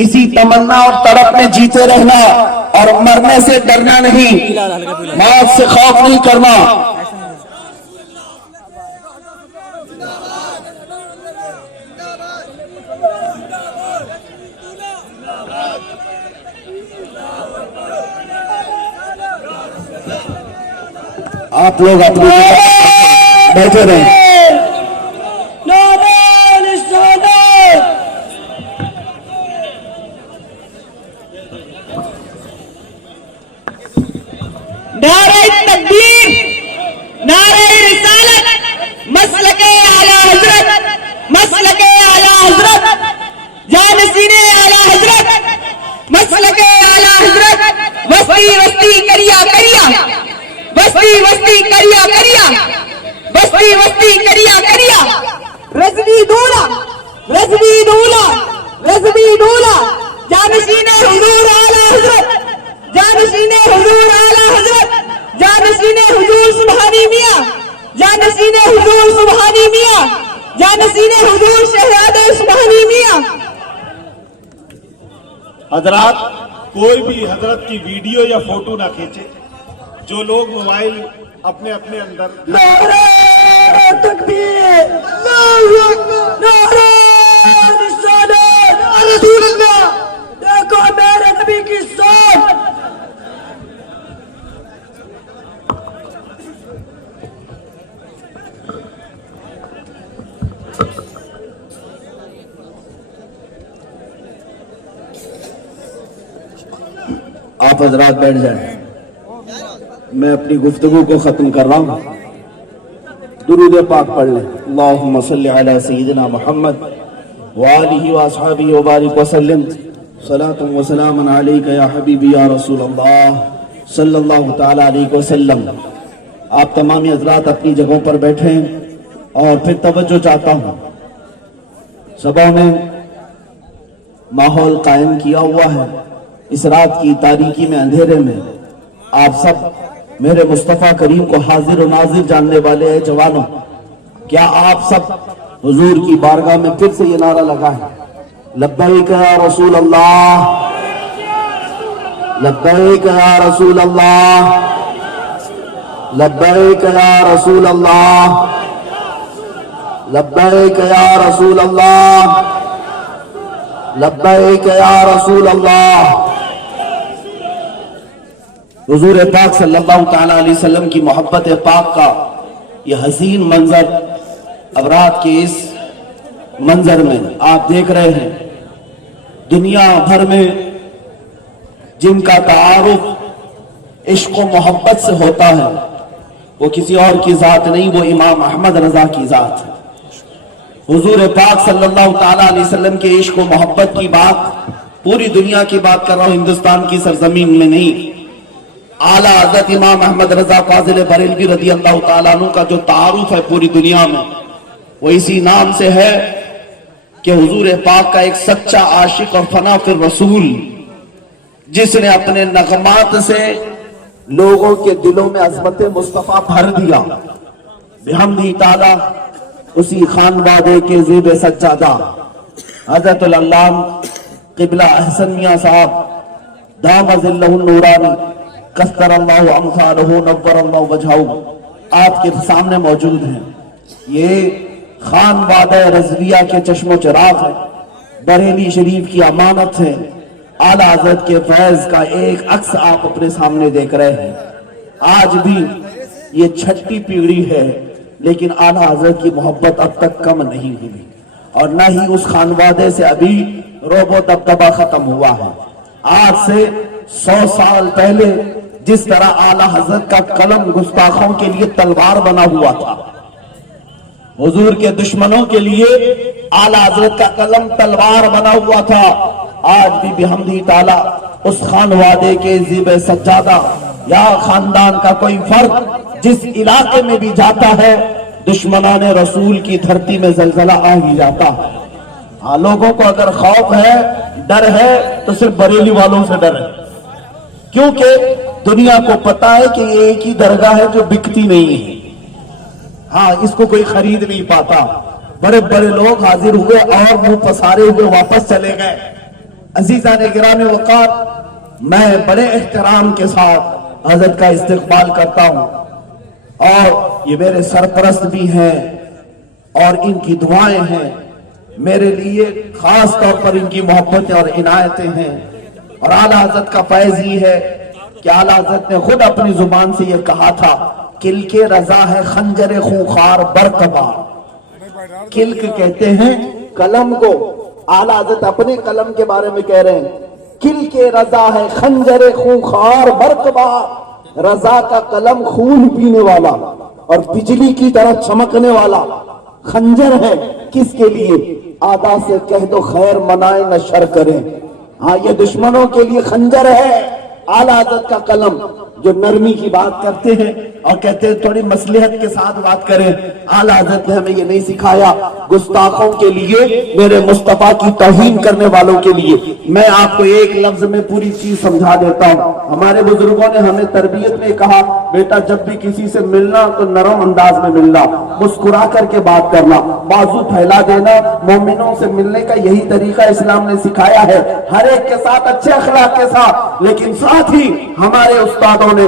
اسی تمنا اور تڑپ میں جیتے رہنا اور مرنے سے ڈرنا نہیں، موت سے خوف نہیں کرنا۔ آپ لوگ اپنی بیٹھے رہیں۔ نعرہ تکبیر، نعرہ رسالت، مسلک اعلیٰ حضرت، مسلک اعلیٰ حضرت، جانشین اعلیٰ حضرت، مسلک اعلیٰ حضرت، وسطی وسطی کریا کریا، وسطی وسطی کریا کریا، وسطی وسطی کریا کریا، رضوی دولا، رضوی دولا، رضوی دولا، جانشین حضور اعلیٰ حضرت، جانشین حضور اعلیٰ حضرت، جانشین حضور سبحانی میاں، جانشین حضور سبحانی میاں، جانشین حضور شہزادہ سبحانی میاں۔ حضرات، کوئی بھی حضرت کی ویڈیو یا فوٹو نہ کھینچے، جو لوگ موبائل اپنے اندر تکبیر اللہ اکبر نعرہ رسالت یا رسول اللہ دیکھو میرے نبی کی سوچ آپ حضرات بیٹھ جائیں میں اپنی گفتگو کو ختم کر رہا ہوں درود پاک پڑھ لیں اللہم صلی علی سیدنا محمد وآلہ واصحابہ وبارک وسلم صلاۃ و سلام علیک یا حبیبی یا رسول اللہ صلی اللہ تعالی علیہ وسلم آپ تمامی حضرات اپنی جگہوں پر بیٹھیں اور پھر توجہ چاہتا ہوں سبھوں میں ماحول قائم کیا ہوا ہے اس رات کی تاریکی میں اندھیرے میں آپ سب میرے مصطفیٰ کریم کو حاضر و ناظر جاننے والے ہیں جوانوں کیا آپ سب حضور کی بارگاہ میں پھر سے یہ نعرہ لگائیں لبیک یا رسول اللہ لبیک یا رسول اللہ لبیک یا رسول اللہ لبیک یا رسول اللہ لبیک یا رسول اللہ حضور پاک صلی اللہ تعالیٰ علیہ وسلم کی محبت پاک کا یہ حسین منظر اب رات کے اس منظر میں آپ دیکھ رہے ہیں دنیا بھر میں جن کا تعارف عشق و محبت سے ہوتا ہے وہ کسی اور کی ذات نہیں وہ امام احمد رضا کی ذات ہے حضور پاک صلی اللہ تعالیٰ علیہ وسلم کے عشق و محبت کی بات پوری دنیا کی بات کر رہا ہوں ہندوستان کی سرزمین میں نہیں اعلیٰ حضرت امام احمد رضا فاضل بریلوی رضی اللہ تعالیٰ عنہ کا جو تعارف ہے پوری دنیا میں وہ اسی نام سے ہے کہ حضور پاک کا ایک سچا عاشق اور فنا فی الرسول جس نے اپنے نغمات سے لوگوں کے دلوں میں عظمت مصطفیٰ بھر دیا بحمدہ تعالیٰ اسی خانوادے کے زیب سجادہ حضرت العلامہ قبلہ احسن میاں صاحب دام ظلہ النورانی کثر اللہ امثالہ نور اللہ وجہہ آپ کے سامنے موجود ہیں یہ خانوادہ رضویہ کے چشم و چراغ ہے بریلی شریف کی امانت ہے اعلیٰ حضرت کے فیض کا ایک عکس آپ اپنے سامنے دیکھ رہے ہیں آج بھی یہ چھٹی پیڑھی ہے لیکن اعلیٰ حضرت کی محبت اب تک کم نہیں ہوئی اور نہ ہی اس خانوادے سے ابھی روب و دبدبہ ختم ہوا ہے آج سے 100 سال پہلے جس طرح اعلیٰ حضرت کا قلم گستاخوں کے لیے تلوار بنا ہوا تھا حضور کے دشمنوں کے لیے اعلیٰ حضرت کا قلم تلوار بنا ہوا تھا آج بھی بحمدہ تعالیٰ اس خانوادے کے زیب سجادہ یا خاندان کا کوئی فرد جس علاقے میں بھی جاتا ہے دشمنان رسول کی دھرتی میں زلزلہ آ ہی جاتا ہے ہاں لوگوں کو اگر خوف ہے ڈر ہے تو صرف بریلی والوں سے ڈر ہے کیونکہ دنیا کو پتا ہے کہ یہ ایک ہی درگاہ ہے جو بکتی نہیں ہے ہاں اس کو کوئی خرید نہیں پاتا بڑے بڑے لوگ حاضر ہوئے اور منہ پسارے ہوئے واپس چلے گئے عزیزان گرامی وقار میں بڑے احترام کے ساتھ حضرت کا استقبال کرتا ہوں اور یہ میرے سرپرست بھی ہیں اور ان کی دعائیں ہیں میرے لیے خاص طور پر ان کی محبتیں اور عنایتیں ہیں اور اعلیٰ حضرت کا فیض یہ ہے کہ اعلیٰ حضرت نے خود اپنی زبان سے یہ کہا تھا کلک رضا ہے خنجر خونخوار برقبار کلک کہتے ہیں قلم کو اعلیٰ حضرت اپنے قلم کے بارے میں کہہ رہے ہیں کلک رضا ہے خنجر خونخوار برقبار رضا کا قلم خون پینے والا اور بجلی کی طرح چمکنے والا خنجر ہے کس کے لیے آدھا سے کہہ دو خیر منائے نہ شر کریں ہاں یہ دشمنوں کے لیے خنجر ہے اعلیٰ حضرت کا قلم جو نرمی کی بات کرتے ہیں اور کہتے ہیں تھوڑی مصلحت کے ساتھ بات کریں اعلیٰ حضرت نے ہمیں یہ نہیں سکھایا گستاخوں کے لیے میرے مصطفیٰ کی توہین کرنے والوں کے لیے میں آپ کو ایک لفظ میں پوری چیز سمجھا دیتا ہوں ہمارے بزرگوں نے ہمیں تربیت میں کہا بیٹا جب بھی کسی سے ملنا تو نرم انداز میں ملنا مسکرا کر کے بات کرنا بازو پھیلا دینا مومنوں سے ملنے کا یہی طریقہ اسلام نے سکھایا ہے ہر ایک کے ساتھ اچھے اخلاق کے ساتھ لیکن ساتھ ہی ہمارے استادوں نے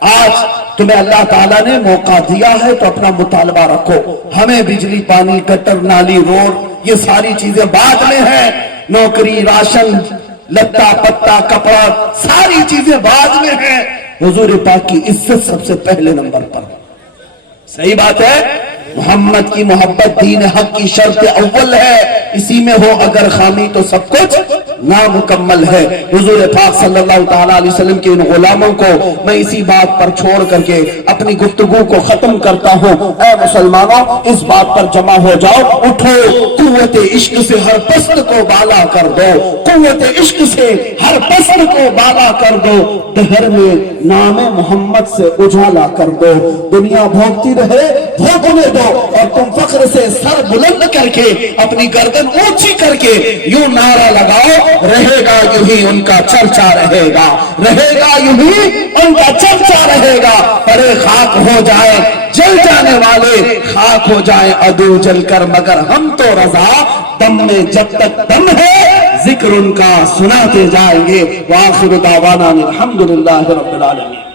آج تمہیں اللہ تعالیٰ نے موقع دیا ہے تو اپنا مطالبہ رکھو. ہمیں بجلی پانی گٹر نالی روڈ یہ ساری چیزیں بعد میں ہیں. نوکری راشن لتا پتا کپڑا ساری چیزیں بعد میں ہیں. حضور پاک کی عزت سب سے پہلے نمبر پر. صحیح بات ہے. محمد کی محبت دین حق کی شرط اول ہے. اسی میں ہو اگر خامی تو سب کچھ نامکمل ہے. حضور پاک صلی اللہ تعالی علیہ وسلم کے ان غلاموں کو میں اسی بات پر چھوڑ کر کے اپنی گفتگو کو ختم کرتا ہوں. اے مسلمانوں اس بات پر جمع ہو جاؤ. اٹھو قوت عشق سے ہر پست کو بالا کر دو. قوت عشق سے ہر پست کو بالا کر دو. دہر میں نام محمد سے اجالا کر دو. دنیا بھوکتی رہے بھوکنے دو اور تم فخر سے سر بلند کر کے اپنی گردن اونچی کر کے یوں نعرہ لگاؤ. رہے گا یوں ہی ان کا چرچا رہے گا. رہے گا یوں ہی ان کا چرچا رہے گا. پرے خاک ہو جائے جل جانے والے خاک ہو جائیں عدو جل کر مگر ہم تو رضا. دم میں جب تک دم ہے ذکر ان کا سناتے جائیں گے. وآخر دعوانا الحمدللہ رب العالمین.